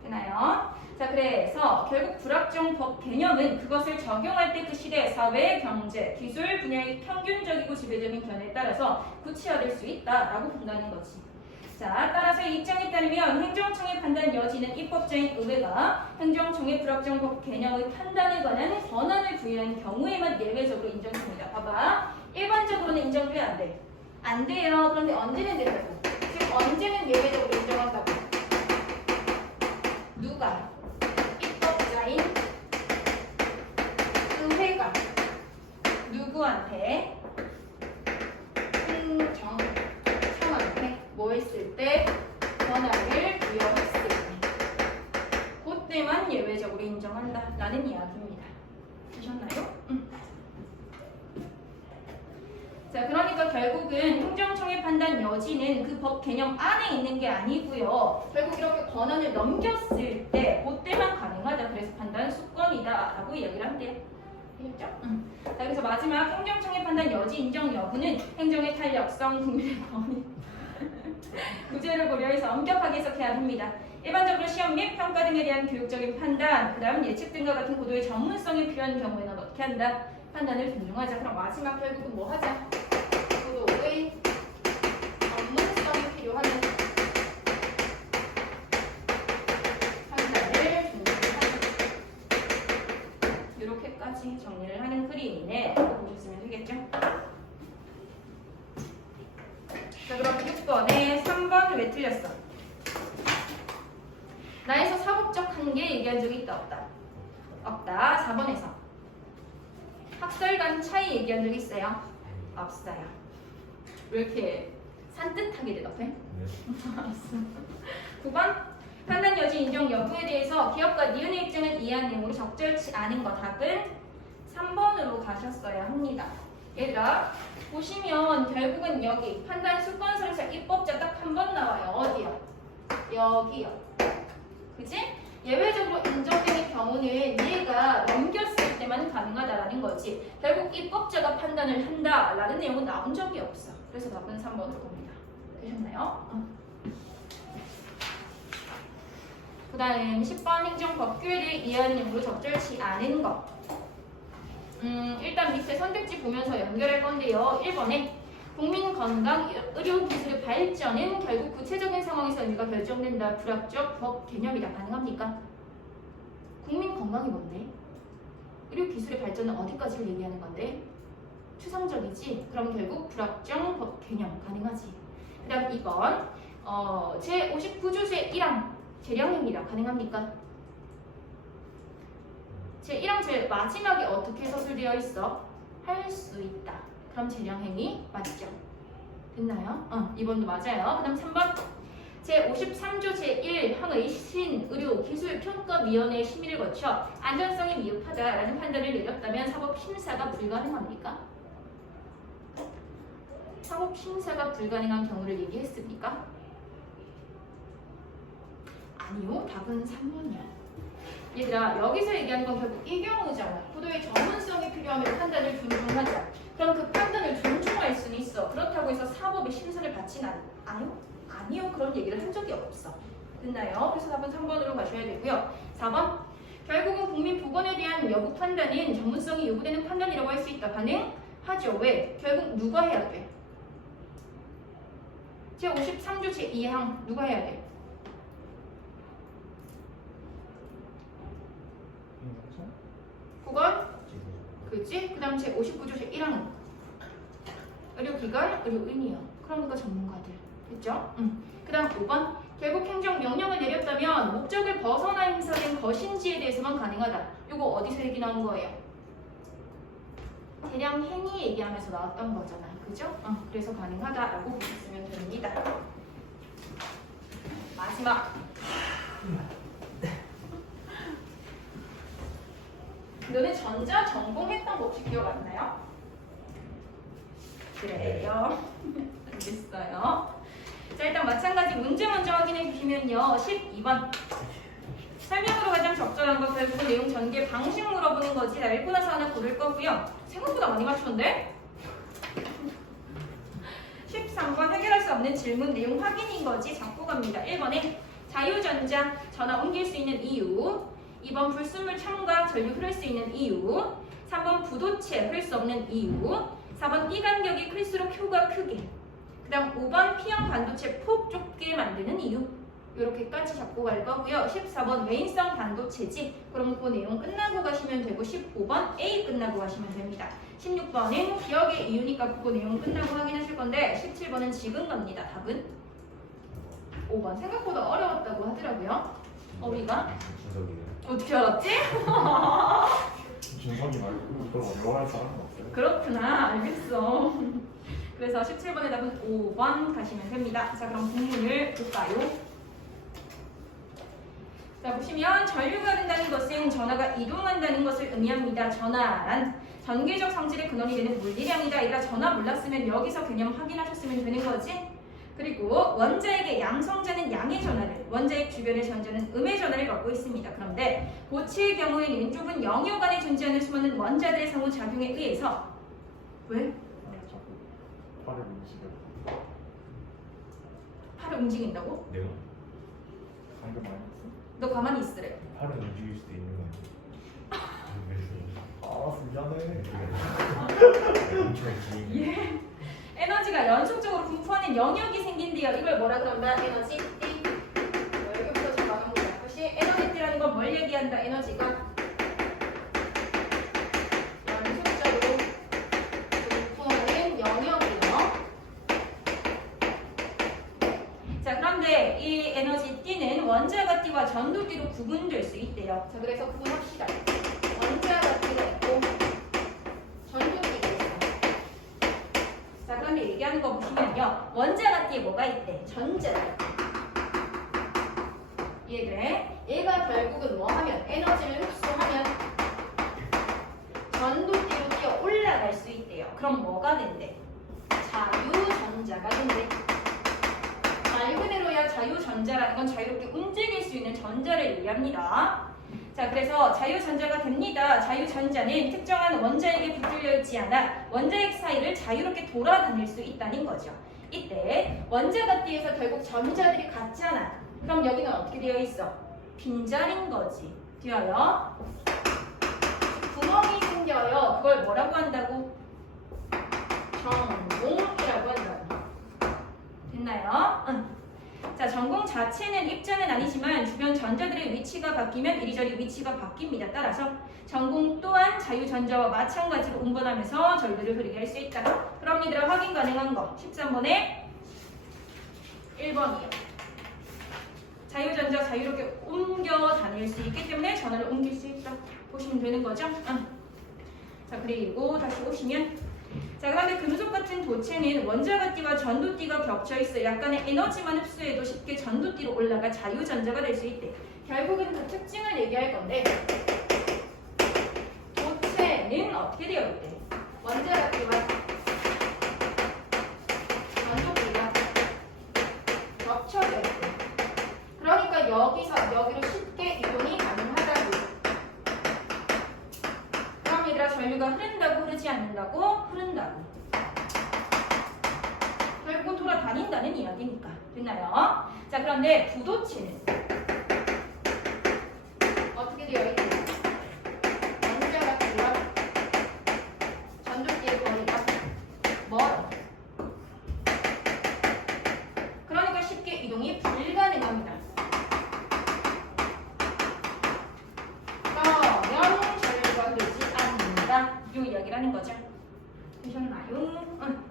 되나요? 자, 그래서 결국 불확정 법 개념은 그것을 적용할 때 그 시대, 사회, 경제, 기술 분야의 평균적이고 지배적인 견해에 따라서 구체화될 수 있다라고 본다는 거지. 자, 따라서 이 입장에 따르면 행정청의 판단 여지는 입법자인 의회가 행정청의 불확정 법 개념의 판단에 관한 권한을 부여한 경우에만 예외적으로 인정됩니다. 봐봐. 일반적으로는 인정돼, 안 돼? 안 돼요. 그런데 언제는 된다고? 즉 언제는 예외적으로 인정한다고? 누가? 입법자인 의회가 누구한테? 행정청한테 뭐 했을 때? 권한을 부여했을 때 그때만 예외적으로 인정한다 라는 이야기입니다. 되셨나요? 자, 그러니까 결국은 행정청의 판단 여지는 그 법 개념 안에 있는 게 아니고요. 결국 이렇게 번호를 넘겼을 때 그때만 가능하다. 그래서 판단 수권이다 라고 이야기를 한대요. 되겠죠? 자, 그래서 마지막 행정청의 판단 여지 인정 여부는 행정의 탄력성, 국민의 권위 구제를 고려해서 엄격하게 해석해야 합니다. 일반적으로 시험 및 평가 등에 대한 교육적인 판단, 그 다음 예측 등과 같은 고도의 전문성이 필요한 경우에는 어떻게 한다? 판단을 존중하자. 그럼 마지막 결국은 뭐 하자? 고도의 전문성이 필요하는 판단을 존중하자. 이렇게까지 정리를 하는 그림이네. 보셨으면 되겠죠? 자, 그럼 6번에 3번 왜 틀렸어? 나에서 사법적 한계 얘기한 적이 있다 없다? 없다. 4번에서 학설 간 차이 얘기한 적이 있어요? 없어요. 왜 이렇게 산뜻하게 대답해? 네. 알았어. 9번 판단 여지 인정 여부에 대해서 기업과 니은의 입장을 이해한 내용으로 적절치 않은 거 답은 3번으로 가셨어야 합니다. 얘들아 보시면 결국은 여기 판단 수권설에서 입법자 딱 한 번 나와요. 어디요? 여기요. 그치? 예외적으로 인정되는 경우는 얘가 넘겼을 때만 가능하다라는 거지. 결국 입법자가 판단을 한다라는 내용은 나온 적이 없어. 그래서 답은 3번으로 봅니다. 되셨나요? 그 다음 10번 행정법규에 대해 이해하는 내용으로 적절치 않은 것. 일단 밑에 선택지 보면서 연결할 건데요. 1번에 국민건강 의료기술의 발전은 결국 구체적인 상황에서 의미가 결정된다. 불합적 법 개념이다. 가능합니까? 국민건강이 뭔데? 의료기술의 발전은 어디까지를 얘기하는 건데? 추상적이지? 그럼 결국 불합정 법 개념 가능하지. 그 다음 2번 제59조 제1항 재량입니다. 가능합니까? 제1항 제일 마지막에 어떻게 서술되어 있어? 할 수 있다. 그럼 재량행위 맞죠? 됐나요? 2번도 맞아요. 그 다음 3번 제53조 제1항의 신의료기술평가위원회의 심의를 거쳐 안전성이 미흡하다라는 판단을 내렸다면 사법심사가 불가능합니까? 사법심사가 불가능한 경우를 얘기했습니까? 아니요. 답은 3번이야. 얘들아 여기서 얘기하는 건 결국 이 경우잖아. 고도의 전문성이 필요하면 판단을 존중하자. 그럼 그 판단을 존중할 수는 있어. 그렇다고 해서 사법의 심사를 받진 않아요? 아니요. 그런 얘기를 한 적이 없어. 됐나요? 그래서 답은 3번으로 가셔야 되고요. 4번 결국은 국민 보건에 대한 여부 판단은 전문성이 요구되는 판단이라고 할 수 있다. 가능하죠. 왜? 결국 누가 해야 돼? 제53조 제2항 누가 해야 돼? 보건? 그치? 그 다음 제59조 제1항은 의료기관, 의료인이요. 그러니까 전문가들. 됐죠? 그 다음 5번 결국 행정명령을 내렸다면 목적을 벗어나 행사된 것인지에 대해서만 가능하다. 이거 어디서 얘기 나온 거예요? 대량 행위 얘기하면서 나왔던 거잖아. 그죠? 그래서 가능하다라고 보셨으면 됩니다. 마지막 너네 전자 전공했던 거 혹시 기억 안 나요? 그래요. 알겠어요. 자 일단 마찬가지 문제 먼저 확인해 주시면요. 12번 설명으로 가장 적절한 거 결국 내용 전개 방식 물어보는 거지. 나 읽고 나서 하나 고를 거고요. 생각보다 많이 맞췄는데? 13번 해결할 수 없는 질문 내용 확인인 거지. 잡고 갑니다. 1번에 자유전자 전화 옮길 수 있는 이유, 2번 불순물 첨가 전류 흐를 수 있는 이유, 3번 부도체 흐를 수 없는 이유, 4번 이 간격이 클수록 효가 크게, 그 다음 5번 P형 반도체 폭 좁게 만드는 이유. 이렇게까지 잡고 갈 거고요. 14번 외인성 반도체지. 그럼 그 내용 끝나고 가시면 되고 15번 A 끝나고 가시면 됩니다. 16번은 기억의 이유니까 그 내용 끝나고 확인하실 건데 17번은 지금 갑니다. 답은 5번. 생각보다 어려웠다고 하더라고요. 우리가 준석이네. 어떻게 알았지? 준석이 말고 이걸 어려워할 사람은 없어요. 그렇구나. 알겠어. 그래서 17번의 답은 5번 가시면 됩니다. 자 그럼 본문을 볼까요? 자 보시면 전류가 된다는 것은 전하가 이동한다는 것을 의미합니다. 전하란 전개적 성질의 근원이 되는 물리량이다. 이라 전하 몰랐으면 여기서 개념 확인하셨으면 되는 거지. 그리고 원자핵의 양성자는 양의 전하를, 원자핵 주변의 전자는 음의 전하를 갖고 있습니다. 그런데 고체의 경우에는 좁은 영역 안에 존재하는 수많은 원자들의 상호작용에 의해서 왜? 아, 자꾸 팔을 움직여. 팔을 움직인다고? 내가 방금 안 했어? 너 가만히 있으래. 팔은 움직일 수도 있는 거야. 알았어, 미안해. 엄청 긴. 예. 에너지가 연속적으로 분포하는 영역이 생긴대요. 이걸 뭐라 그런다? 에너지 띠. 여기부터 정하는 거 같듯이 에너지 띠라는 건 뭘 얘기한다? 에너지가 연속적으로 분포하는 영역이요. 자, 그런데 이 에너지 띠는 원자가 띠와 전도 띠로 구분될 수 있대요. 자, 그래서 구분합시다. 원자가 띠가 있고 전도 띠가 있어요. 자, 그런데 얘기하는 거 보시면요. 원자가 띠에 뭐가 있대? 전자가 있대. 이해돼? 얘가 결국은 뭐 하면 에너지를 흡수하면 전도띠로 뛰어 올라갈 수 있대요. 그럼 뭐가 된대? 자유전자가 된대. 말 그대로야 자유전자라는 건 자유롭게 움직일 수 있는 전자를 얘기합니다. 자, 그래서 자유전자가 됩니다. 자유전자는 특정한 원자핵에 붙들려 있지 않아 원자핵 사이를 자유롭게 돌아다닐 수 있다는 거죠. 이때 원자가 띠에서 결국 전자들이 같잖아. 그럼 여기는 어떻게 되어 있어? 빈자리인 거지. 되어요? 구멍이 생겨요. 그걸 뭐라고 한다고? 전공이라고 한다고. 됐나요? 응. 자, 전공 자체는 입자는 아니지만 주변 전자들의 위치가 바뀌면 이리저리 위치가 바뀝니다. 따라서 전공 또한 자유전자와 마찬가지로 운반하면서 전류를 흐르게 할 수 있다. 그럼 얘들아 확인 가능한 거 13번에 1번이요. 자유전자 자유롭게 옮겨 다닐 수 있기 때문에 전하를 옮길 수 있다. 보시면 되는 거죠? 자, 그리고 다시 보시면 자, 그런데 금속 같은 도체는 원자가 띠와 전도띠가 겹쳐 있어 약간의 에너지만 흡수해도 쉽게 전도띠로 올라가 자유전자가 될 수 있대. 결국은 그 특징을 얘기할 건데 도체는 어떻게 되어 있대? 원자가 띠와 전도띠가 겹쳐져 있대. 그러니까 여기서 여기로 쉽게 이동이 가능하다고. 그럼 얘들아 전류가 흐른다고 흐르지 않는다고? 흐른다고. 결국은 돌아다닌다는 이야기니까. 됐나요? 자, 그런데 부도체는 어떻게 되어 있대? 원자가 띠와 전도띠의 거리가 멀어. 그러니까 쉽게 이동이 불가능합니다. 그러면 전류가 흐르지 않는다. 이 이야기를 하는 거죠. 되셨나요? 응.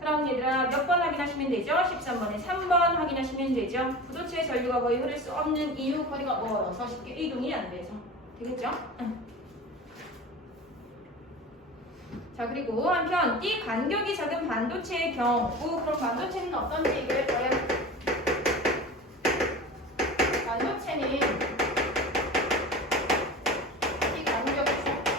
그럼 얘들아 몇 번 확인하시면 되죠? 13번에 3번 확인하시면 되죠? 부도체의 전류가 거의 흐를 수 없는 이유 거리가 멀어서 쉽게 이동이 안 돼서. 되겠죠? 응. 자, 그리고 한편 띠 간격이 작은 반도체의 경우 그럼 반도체는 어떤지 얘기를 해봐요. 반도체는 띠 간격이 작대.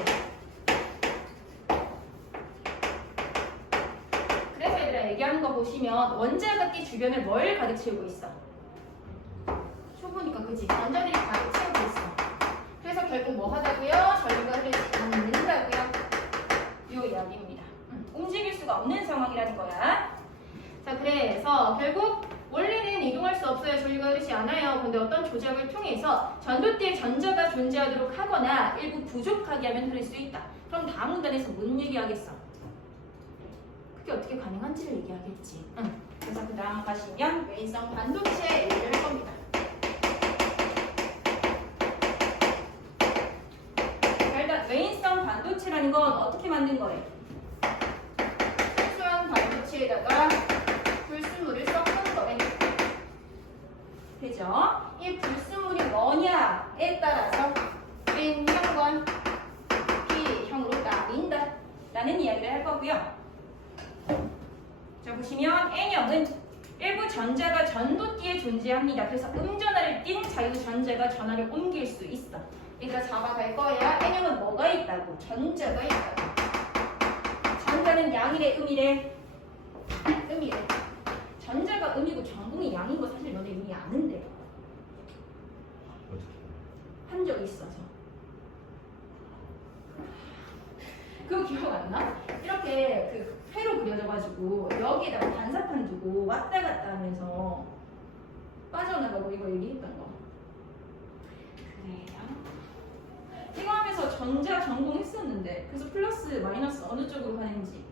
그래서 얘들아 얘기하는 거 보시면 원자가 띠 주변에 뭘 가득 채우고 있어? 좁으니까 그지? 원자들이 가득 채우고 있어. 그래서 결국 뭐 하다고요? 전류가 흐르지 않는다고요. 요 이야기입니다. 움직일 수가 없는 상황이라는 거야. 자, 그래서 결국 원래는 이동할 수 없어요. 전류가 흐르지 않아요. 근데 어떤 조작을 통해서 전도띠에 전자가 존재하도록 하거나 일부 부족하게 하면 흐를 수 있다. 그럼 다음 문단에서 뭔 얘기하겠어? 그게 어떻게 가능한지를 얘기하겠지. 그래서 그 다음 가시면 외인성 반도체 얘기를 할 겁니다. 일단 외인성 반도체라는 건 어떻게 만든 거예요? 특수한 반도체에다가 불순물을 섞은 거예요. 되죠? 이 불순물이 뭐냐에 따라서 N형과 P형으로 나뉜다 라는 이야기를 할 거고요. 자, 보시면 N형은 일부 전자가 전도띠에 존재합니다. 그래서 음전하를 띤 자유전자가 전하를 옮길 수 있어. 그러니까 잡아갈 거야. N형은 뭐가 있다고? 전자가 있다고. 전자는 양이래, 음이래? 음이래. 전자가 음이고 전공이 양인 거 사실 너네 이미 아는데 한 적 있어서. 그거 기억 안 나? 이렇게 그 회로 그려져가지고 여기에다가 반사판 두고 왔다 갔다 하면서 빠져나가고 이거 얘기했던 거. 그래요. 이거 하면서 전자 전공했었는데 그래서 플러스 마이너스 어느 쪽으로 가는지.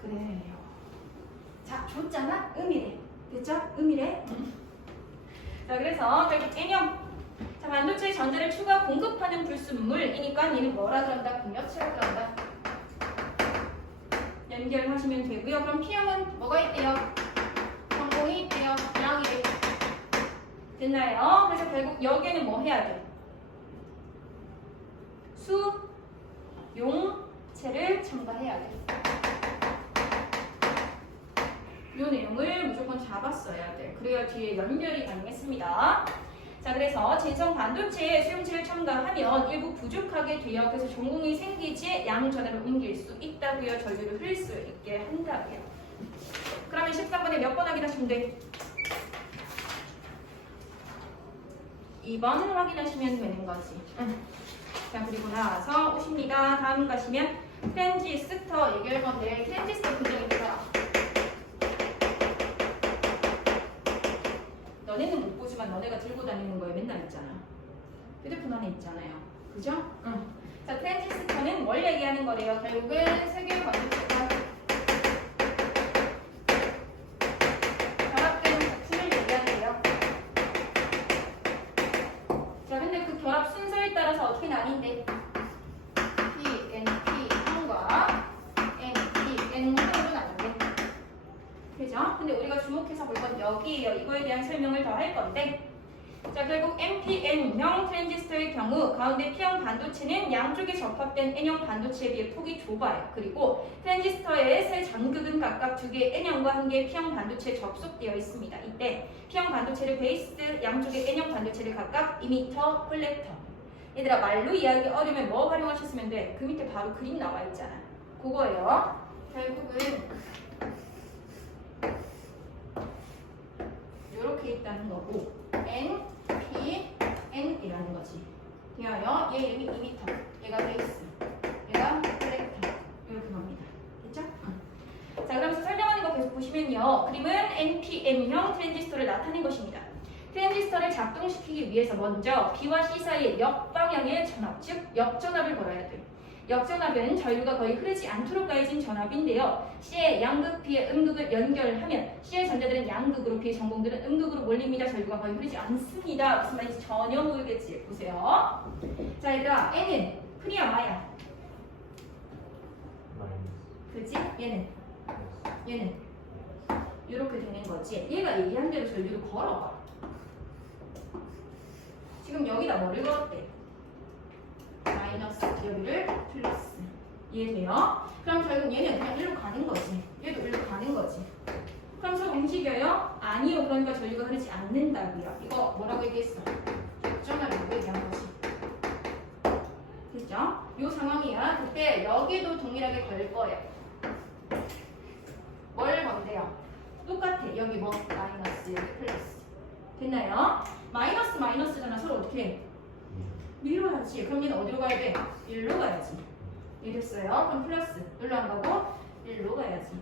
그래요. 자, 줬잖아? 음이래. 됐죠? 음이래. 자, 그래서 결국 N형. 자, 반도체 전자를 추가 공급하는 불순물이니까 얘는 뭐라 그런다? 공역체라 그런다. 연결하시면 되고요. 그럼 P형은 뭐가 있대요? 전공이 있대요. 양이래. 됐나요? 그래서 결국 여기에는 뭐 해야 돼? 수, 용체를 첨가해야 돼. 이 내용을 무조건 잡았어야 돼. 그래야 뒤에 연결이 가능했습니다. 자, 그래서 진성 반도체에 수용체를 첨가하면 일부 부족하게 돼요. 그래서 전공이 생기지 양 전압을 옮길 수 있다고요. 전류를 흘릴 수 있게 한다고요. 그러면 13번에 몇 번 확인하시면 돼? 2번 확인하시면 되는 거지. 자, 그리고 나서 오십니다. 다음 가시면 트랜지스터 얘기할 건데 트랜지스터 분명히 있어요. 너네는 못 보지만 너네가 들고 다니는 거에 맨날 있잖아. 휴대폰 안에 있잖아요. 그죠? 응. 자, 트랜지스터는 뭘 얘기하는 거래요? 결국은 세계의 반도체가 결합되는 부품을 얘기하는데요. 자, 근데 그 결합 순서에 따라서 어떻게 나뉜대? P, N, P, 형과 N, P, N 형으로 나눈대. 그죠? 근데 우리가 주목해서 볼 건 여기에요. 이거에 대한 설명을 더 할 건데, 자, 결국 NPN형 트랜지스터의 경우 가운데 P형 반도체는 양쪽에 접합된 N형 반도체에 비해 폭이 좁아요. 그리고 트랜지스터의 세 장극은 각각 2개의 N형과 1개의 P형 반도체에 접속되어 있습니다. 이때 P형 반도체를 베이스, 양쪽의 N형 반도체를 각각 이미터, 콜렉터. 얘들아, 말로 이해하기 어려우면 뭐 활용하셨으면 돼? 그 밑에 바로 그림 나와 있잖아. 그거예요. 결국은 이렇게 있다는 거고 N, P, N이라는 거지. 되어요. 얘 이름이 2m, 얘가 베이스, 얘가 콜렉터. 이렇게 갑니다. 됐죠? 자, 그러면서 설명하는 거 계속 보시면요. 그림은 NPN형 트랜지스터를 나타낸 것입니다. 트랜지스터를 작동시키기 위해서 먼저 B와 C 사이의 역방향의 전압, 즉 역전압을 걸어야 돼. 역전압은 전류가 거의 흐르지 않도록 가해진 전압인데요. C의 양극, B의 음극을 연결하면 C의 전자들은 양극으로, B의 전공들은 음극으로 몰립니다. 전류가 거의 흐르지 않습니다. 무슨 말인지 전혀 모르겠지? 보세요. 자, 얘들아, N은 프리야 마야? 그지? 얘는 이렇게 되는 거지. 얘가 얘기한 대로 전류를 걸어봐. 지금 여기다 뭐를 걸었대? 마이너스, 여기를 플러스. 이해돼요? 그럼 결국 얘는 그냥 일로 가는 거지. 얘도 일로 가는 거지. 그럼 서로 움직여요? 아니요. 그러니까 전류가 흐르지 않는다고요. 이거 뭐라고 얘기했어? 역전압이라고 얘기한 거지. 됐죠? 요 상황이야. 그때 여기도 동일하게 걸 거예요. 뭘 건데요? 똑같아. 여기 뭐? 마이너스, 여기 플러스. 됐나요? 마이너스 마이너스잖아. 서로 어떻게 해? 밀어야지. 그럼 얘는 어디로 가야 돼? 1로 가야지. 이랬어요. 그럼 플러스. 일로 안 가고 1로 가야지.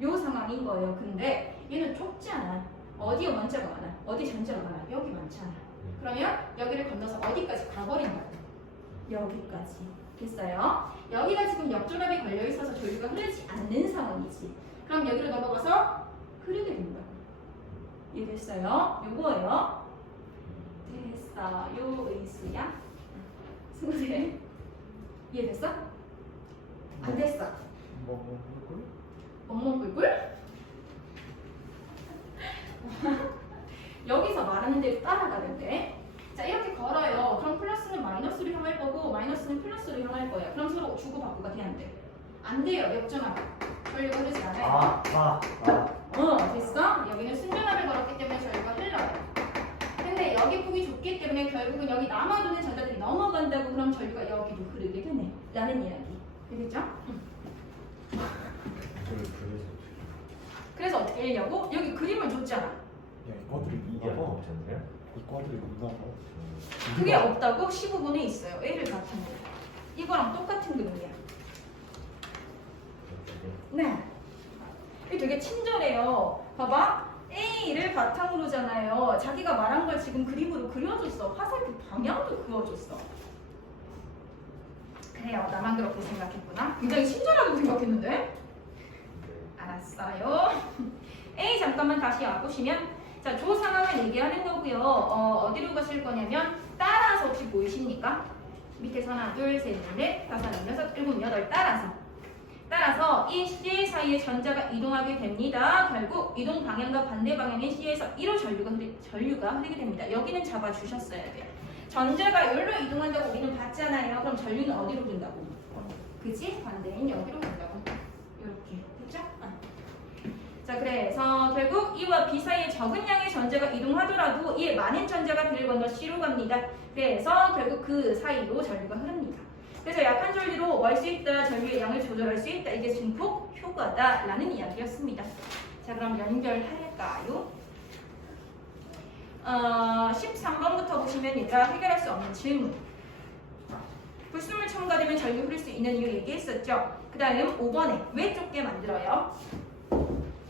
요 상황인 거예요. 근데 얘는 좁지 않아. 어디에 원자가 많아? 어디 전자가 많아? 여기 많잖아. 그러면 여기를 건너서 어디까지 가버린다고? 여기까지. 됐어요? 여기가 지금 역전압이 걸려 있어서 전류가 흐르지 않는 상황이지. 그럼 여기로 넘어가서 흐르게 된다고. 이해됐어요? 요거예요. 됐어. 요 의수야. 승재. 이해됐어? 안 됐어. 멍멍 꿀꿀? 여기서 말하는 대로 따라가는데, 자, 이렇게 걸어요. 그럼 플러스는 마이너스로 향할 거고 마이너스는 플러스로 향할 거예요. 그럼 서로 주고받고가 돼, 안 돼? 안 돼요. 역전압. 전류가 흐르지 않아요. 됐어? 여기는 순전압을 걸었기 때문에 전류가 흘러요. 근데 여기 폭이 좁기 때문에 결국은 여기 남아도는 전자들이 넘어간다고. 그럼 전류가 여기도 흐르게 되네 라는 이야기. 되겠죠? 그래서 어떻게 읽냐고? 여기 그림을 줬잖아. 야, 이과들이 이게 있나 봐. 없지 않나요? 이과들이 있나 봐. 그게 없다고 15분에 있어요. A를 바탕으로. 이거랑 똑같은 그림이야. 네. 이게 되게 친절해요. 봐봐. A를 바탕으로잖아요. 자기가 말한 걸 지금 그림으로 그려줬어. 화살표 방향도 그어줬어. 그래요. 나만 그렇게 생각했구나. 굉장히 친절하다고 생각했는데. 알았어요. A 잠깐만 다시 와보시면 자, 조 상황을 얘기하는 거고요. 어디로 가실 거냐면 따라서 혹시 보이십니까? 밑에서 하나, 둘, 셋, 넷, 다섯, 여섯, 일곱, 여덟 따라서 이 C 사이에 전자가 이동하게 됩니다. 결국 이동 방향과 반대 방향인 C에서 E로 전류가 흐르게 됩니다. 여기는 잡아주셨어야 돼요. 전자가 여기로 이동한다고 우리는 봤잖아요. 그럼 전류는 어디로 된다고? 그치? 반대인 여기로 된다고. 이렇게. 됐죠? 자, 그래서 결국 E와 B 사이에 적은 양의 전자가 이동하더라도 이에 많은 전자가 B를 건너 C로 갑니다. 그래서 결국 그 사이로 전류가 흐릅니다. 그래서 약한 전류로 뭐 할 수 있다, 전류의 양을 조절할 수 있다. 이게 증폭 효과다라는 이야기였습니다. 자, 그럼 연결할까요? 13번부터 보시면 얘가 해결할 수 없는 질문. 불순물 첨가되면 전류 흐를 수 있는 이유 얘기했었죠. 그 다음 5번에 왜 좁게 만들어요?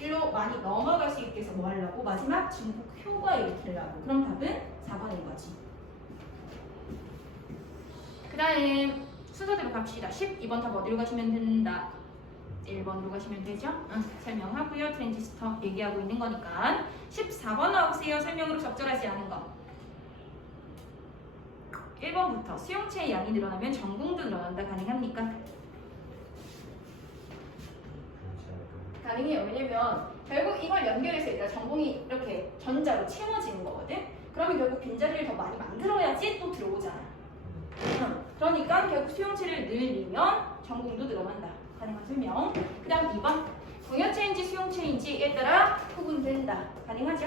1로 많이 넘어갈 수 있게 해서 뭐 하려고? 마지막 증폭 효과 일으키려고. 그럼 답은 4번인 거지. 그 다음 순서대로 갑시다. 12번 답 어디로 가시면 된다? 1번으로 가시면 되죠? 설명하고요. 트랜지스터 얘기하고 있는 거니까. 14번 나오세요. 설명으로 적절하지 않은 거. 1번부터 수용체의 양이 늘어나면 전공도 늘어난다. 가능합니까? 가능해요. 왜냐면 결국 이걸 연결해서 일단 전공이 이렇게 전자로 채워지는 거거든. 그러면 결국 빈자리를 더 많이 만들어야지 또 들어오잖아. 그러니까 결국 수용체를 늘리면 전공도 늘어난다. 가능한 설명. 그 다음 2번 공여체인지 수용체인지에 따라 구분된다. 가능하죠?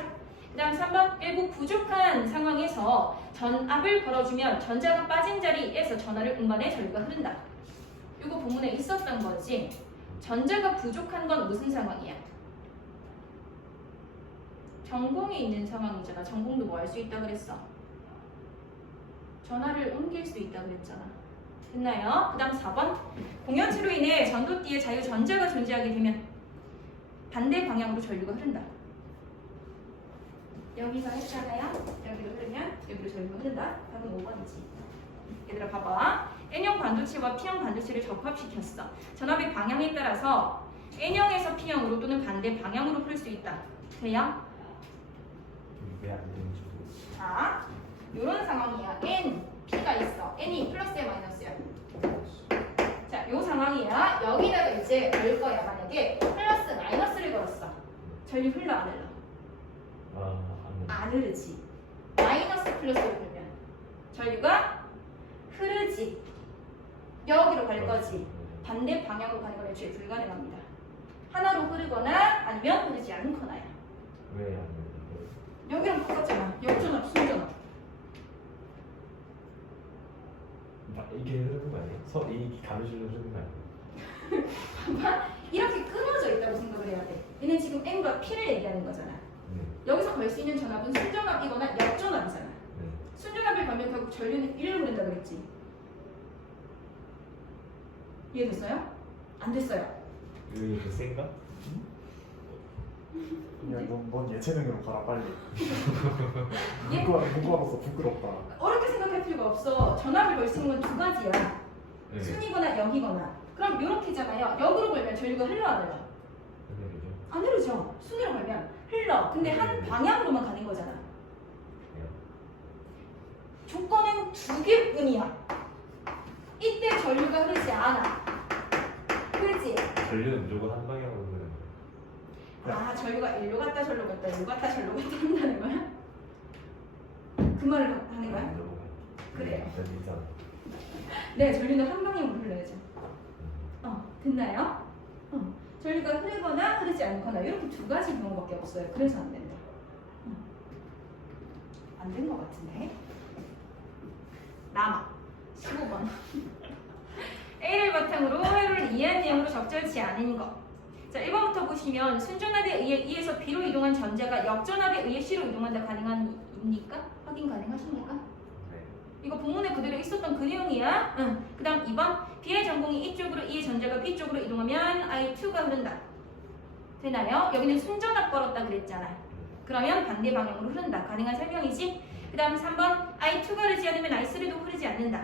그 다음 3번 일부 부족한 상황에서 전압을 걸어주면 전자가 빠진 자리에서 전하를 운반해 전류가 흐른다. 이거 본문에 있었던 거지. 전자가 부족한 건 무슨 상황이야? 전공이 있는 상황이잖아. 전공도 뭐 할 수 있다 그랬어? 전하를 옮길 수 있다 그랬잖아. 됐나요? 그 다음 4번 공연체로 인해 전도띠에 자유전자가 존재하게 되면 반대 방향으로 전류가 흐른다. 여기가 했잖아요. 여기로 흐르면 여기로 전류가 흐른다. 답은 5번이지. 얘들아 봐봐. N형 반도체와 P형 반도체를 접합시켰어. 전압의 방향에 따라서 N형에서 P형으로 또는 반대 방향으로 흐를 수 있다. 돼요? 왜안 되는지 모르겠어. 자, 이런 상황이야. N, P가 있어. N이 플러스야 마이너스야? 자, 요 상황이야. 여기다가 이제 걸 거야. 만약에 플러스 마이너스를 걸었어. 전류 흘러 안 흘러? 안 흐르지. 마이너스 플러스를 걸면 전류가 흐르지. 여기로 갈 거지. 반대 방향으로 가는 건 애초에 불가능합니다. 하나로 흐르거나 아니면 흐르지 않거나야. 왜 안 되는 여기랑 똑같잖아. 역전압, 순전압. 이게 흐르는 거 아니에요? 이 가로줄로 흐르는 거 아니에요? 봐봐. 이렇게 끊어져 있다고 생각을 해야 돼. 얘는 지금 N과 P를 얘기하는 거잖아. 여기서 걸 수 있는 전압은 순전압이거나 역전압이잖아. 순전압을 걸면 결국 전류는 1로 흐른다 그랬지. 이해됐어요? 안 됐어요. 이게 더 센가? 야, 넌 예체능으로 가라 빨리. 예? 문과로서 부끄럽다. 어렵게 생각할 필요가 없어. 전압을 걸 수 있는 건 두 가지야. 네. 순이거나 역이거나. 그럼 이렇게잖아요. 역으로 걸면 전류가 흘러 안 흘러? 흐르죠. 안 흐르죠. 순으로 걸면 흘러. 근데 한 방향으로만 가는 거잖아. 조건은 두 개뿐이야. 이때 전류가 흐르지 않아. 그렇지? 전류는 무조건 한 방향으로 흐르는 거예요. 아, 전류가 일로 갔다 절로 갔다 일로 갔다 절로 갔다 한다는 거야? 그 말을 하는 거야? 그래요. 이상. 네, 전류는 한 방향으로 흘러야죠. 됐나요? 전류가 흐르거나 흐르지 않거나 이렇게 두 가지 경우밖에 없어요. 그래서 안 된다. 안 된 것 같은데? 남아. 15번. A를 바탕으로 회로를 이해한 내용으로 적절치 않은 것. 자, 1번부터 보시면 순전압에 의해 E에서 B로 이동한 전자가 역전압에 의해 C로 이동한다. 가능합니까? 확인 가능하십니까? 네. 이거 본문에 그대로 있었던 그 내용이야. 응. 그 다음 2번 B의 전공이 이쪽으로 E의 전자가 B쪽으로 이동하면 I2가 흐른다. 되나요? 여기는 순전압 걸었다 그랬잖아. 그러면 반대 방향으로 흐른다. 가능한 설명이지? 그 다음 3번 I2가 흐르지 않으면 I3도 흐르지 않는다.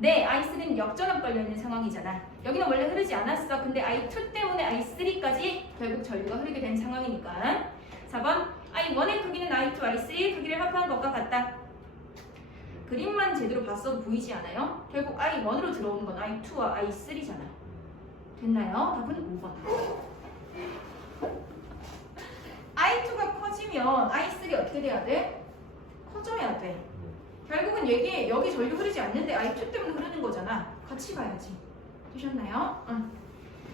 네, I3는 역전압 걸려있는 상황이잖아. 여기는 원래 흐르지 않았어. 근데 I2 때문에 I3까지 결국 전류가 흐르게 된 상황이니까. 4번 I1의 크기는 I2, I3의 크기를 합한 것과 같다. 그림만 제대로 봤어도 보이지 않아요? 결국 I1으로 들어오는 건 I2와 I3잖아. 됐나요? 답은 5번. I2가 커지면 I3 어떻게 돼야 돼? 커져야 돼. 결국은 여기 전류 흐르지 않는데 I2 때문에 흐르는 거잖아. 같이 봐야지. 되셨나요? 응.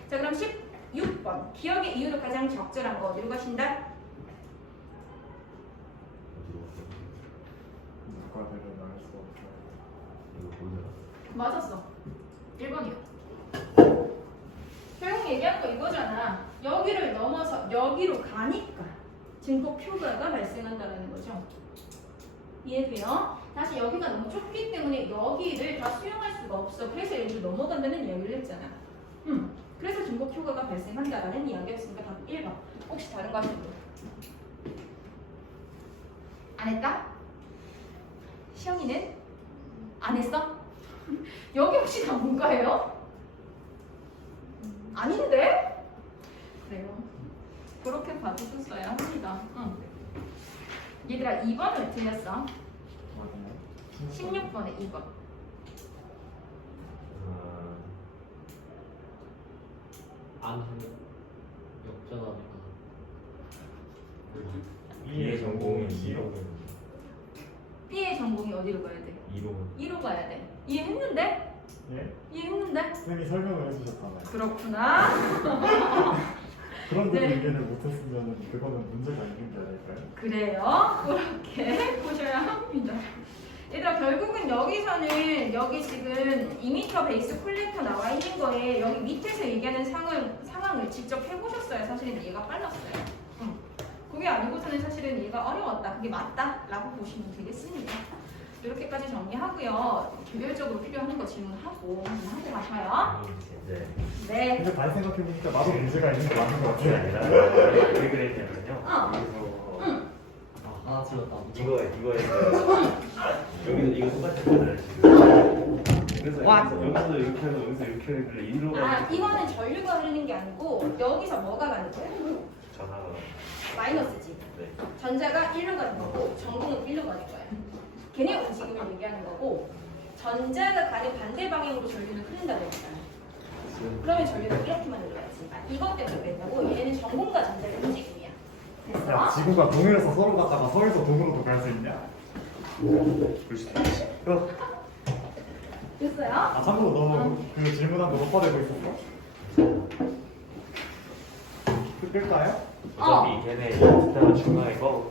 자, 그럼 16번. 기억의 이유로 가장 적절한 거 어디로 가신다? 누가 되든 알 수 없어요. 이거 뭐야? 맞았어. 1번이요. 결국 얘기한 거 이거잖아. 여기를 넘어서 여기로 가니까 증폭 효과가 발생한다는 거죠. 이해돼요? 다시 여기가 너무 좁기 때문에 여기를 다 수용할 수가 없어. 그래서 여기를 넘어간다는 이야기를 했잖아. 그래서 증폭 효과가 발생한다라는 이야기였으니까 답 1번. 혹시 다른 거 하신 분? 안 했다? 시영이는? 안 했어? 여기 혹시 다 뭔가예요? 아닌데? 그래요. 그렇게 봐주셨어야 합니다. 응. 얘들아 2번은 왜 틀렸어? 맞아요. 16번에 2번. 안 역전하니까 B의 전공이 2로 B의 전공이 어디로 가야 돼? 2로 가야 돼. 이해했는데? 예? 이해했는데? 선생님이 설명을 해주셨잖아요. 그렇구나. 그런데 네. 얘기를 못했으면 그거는 문제가 있는 게 아닐까요? 그래요. 그렇게 보셔야 합니다. 얘들아 결국은 여기서는 여기 지금 2m 베이스 콜렉터 나와 있는 거에 여기 밑에서 얘기하는 상황을 직접 해보셨어요. 사실은 이해가 빨랐어요. 그게 아니고서는 사실은 이해가 어려웠다. 그게 맞다 라고 보시면 되겠습니다. 이렇게까지 정리하고요. 개별적으로 필요한 거 질문하고 가셔요. 네. 네. 근데 다시 생각해보니까 나도 문제가 있는 게 맞는 것 그게 같아요. 아니라 왜 그랬냐면요. 어. 여기서 아 하나 틀렸다. 이거에서 여기서 이거 똑같았잖아요 지금. 그래서 와. 여기서 이렇게 하고 여기서 이렇게 하길래 일로 아 이거는 전류가 흐르는 게 아니고 여기서 뭐가 가는 거야? 전화가 마이너스지. 네. 전자가 1로 가는 거고 전공은 1로 가는 거야. 걔네 움직임을 얘기하는 거고 전자가 가는 반대 방향으로 전류는 흐른다고 했잖아. 그러면 전류는 이렇게만 흘러야지. 이것 때문에 그랬다고. 얘는 전공과 전자의 움직임이야. 야, 됐어? 지구가 동해에서 서울 갔다가 서울에서 동으로도 갈 수 있냐? 됐어요? 아, 참고로 너무 그 질문한 거 못 받아고 있었어? 끌까요? 어차피 걔네 스타가 중간에 거